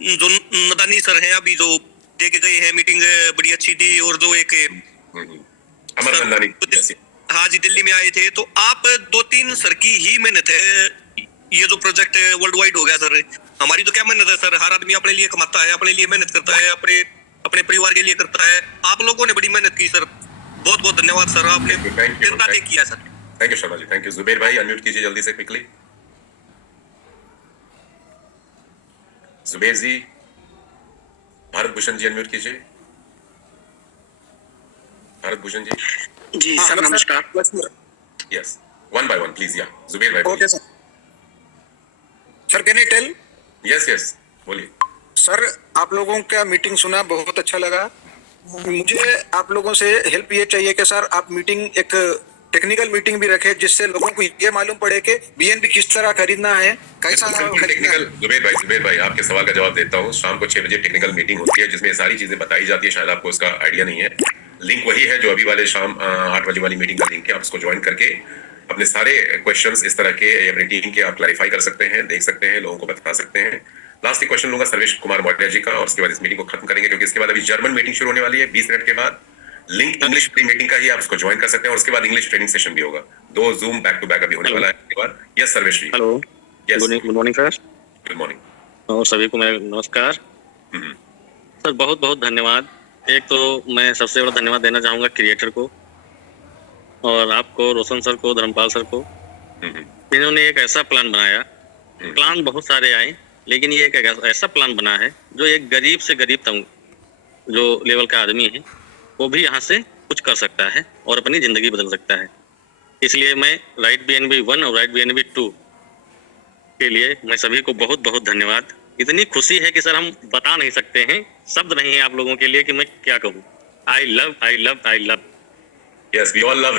जो नदानी सर है अभी जो देके गए हैं, मीटिंग बड़ी अच्छी थी। और जो एक अमर नंदानी, हाँ जी, दिल्ली में आए थे, तो आप 2-3 सर की ही मेहनत है ये जो प्रोजेक्ट वर्ल्ड वाइड हो गया सर। हमारी तो क्या मेहनत है सर, हर आदमी अपने लिए कमाता है, अपने लिए मेहनत करता है, अपने परिवार के लिए करता है। आप लोगों ने बड़ी मेहनत की सर, बहुत बहुत धन्यवाद सर, आपने किया sir. Thank you Sharma ji, thank you. Zuber भाई अनम्यूट कीजिए जल्दी से, क्विकली। जुबेर जी। भारत भूषण जी अनम्यूट कीजिए। भारत भूषण जी। जी सर, नमस्कार। Yes, one by one please. या जुबेर भाई। Okay sir. Sir can I tell? Yes, बोलिए। सर, आप लोगों का मीटिंग सुना, बहुत अच्छा लगा। मुझे आप लोगों से हेल्प ये चाहिए कि सर आप मीटिंग, एक टेक्निकल मीटिंग भी रखे, जिससे लोगों को ये मालूम पड़े कि बीएनबी किस तरह खरीदना है, कैसा टेक्निकल। जुबेर भाई आपके सवाल का जवाब देता हूँ। शाम को 6 बजे टेक्निकल मीटिंग होती है जिसमें सारी चीजें बताई जाती है। शायद आपको उसका आइडिया नहीं है। लिंक वही है जो अभी वाले शाम 8 बजे वाली मीटिंग का लिंक है। आप उसको ज्वाइन करके अपने सारे क्वेश्चंस इस तरह के अपनी टीम के आप क्लैरिफाई कर सकते हैं, देख सकते हैं, लोगों को बता सकते हैं। लास्ट एक क्वेश्चन लूंगा सर्वेश कुमार मौर्य जी का, और उसके बाद इस मीटिंग को खत्म करेंगे, क्योंकि इसके बाद अभी जर्मन मीटिंग शुरू होने वाली है 20 मिनट के बाद। लिंक इंग्लिश मीटिंग का ही, आप उसको ज्वाइन कर सकते हैं, और उसके बाद इंग्लिश ट्रेनिंग सेशन भी होगा। 2 जूम बैक टू बैक अभी होने वाला है इसके बाद। Yes Sarvesh ji. Hello, good morning sir. Good morning. और सभी को मेरा नमस्कार। सर बहुत बहुत धन्यवाद। एक तो मैं सबसे बड़ा धन्यवाद देना चाहूँगा क्रिएटर को, और आपको, रोशन सर को, धर्मपाल सर को। इन्होंने एक ऐसा प्लान बनाया। प्लान बहुत सारे आए, लेकिन ये एक ऐसा प्लान बना है जो एक गरीब से गरीब तक जो लेवल का आदमी है वो भी यहाँ से कुछ कर सकता है और अपनी ज़िंदगी बदल सकता है। इसलिए मैं राइट बीएनबी 1 और राइट बीएनबी 2 के लिए मैं सभी को बहुत बहुत धन्यवाद। इतनी खुशी है कि सर हम बता नहीं सकते हैं, शब्द नहीं है आप लोगों के लिए कि मैं क्या कहूँ। I love. Yes, we all love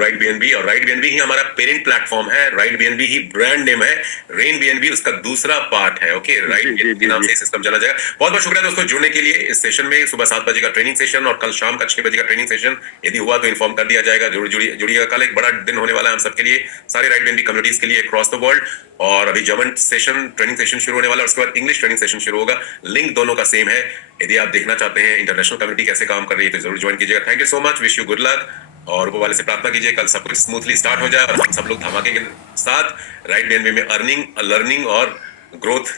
right BNB, और राइट बीएनबी ही हमारा पेरेंट प्लेटफॉर्म है। राइट बीएनबी ही ब्रांड नेम है। रेन बीएनबी उसका दूसरा पार्ट है। ओके, राइट बीएनबी नाम से सिस्टम चला जाएगा। बहुत बहुत शुक्रिया दोस्तों जुड़ने के लिए इस सेशन में। सुबह 7 बजे का ट्रेनिंग सेशन और कल शाम का 6 बजे का ट्रेनिंग सेशन यदि हुआ तो इन्फॉर्म कर दिया जाएगा। जुड़िएगा, कल एक बड़ा दिन होने वाला है हम सबके लिए, सारे राइट बीएनबी कम्युनिटीज के लिए अक्रॉस द वर्ल्ड। और अभी जर्मन सेशन ट्रेनिंग सेशन शुरू होने वाला है, उसके बाद इंग्लिश ट्रेनिंग सेशन शुरू होगा। लिंक दोनों का सेम है। यदि आप देखना चाहते हैं इंटरनेशनल कम्युनिटी कैसे काम कर रही है तो जरूर ज्वाइन कीजिएगा। Thank you so much, wish you good luck, और ऊपर वाले से प्रार्थना कीजिए कल सब कुछ स्मूथली स्टार्ट हो जाए और हम सब लोग धमाके के साथ राइट बीएनबी में अर्निंग, लर्निंग और ग्रोथ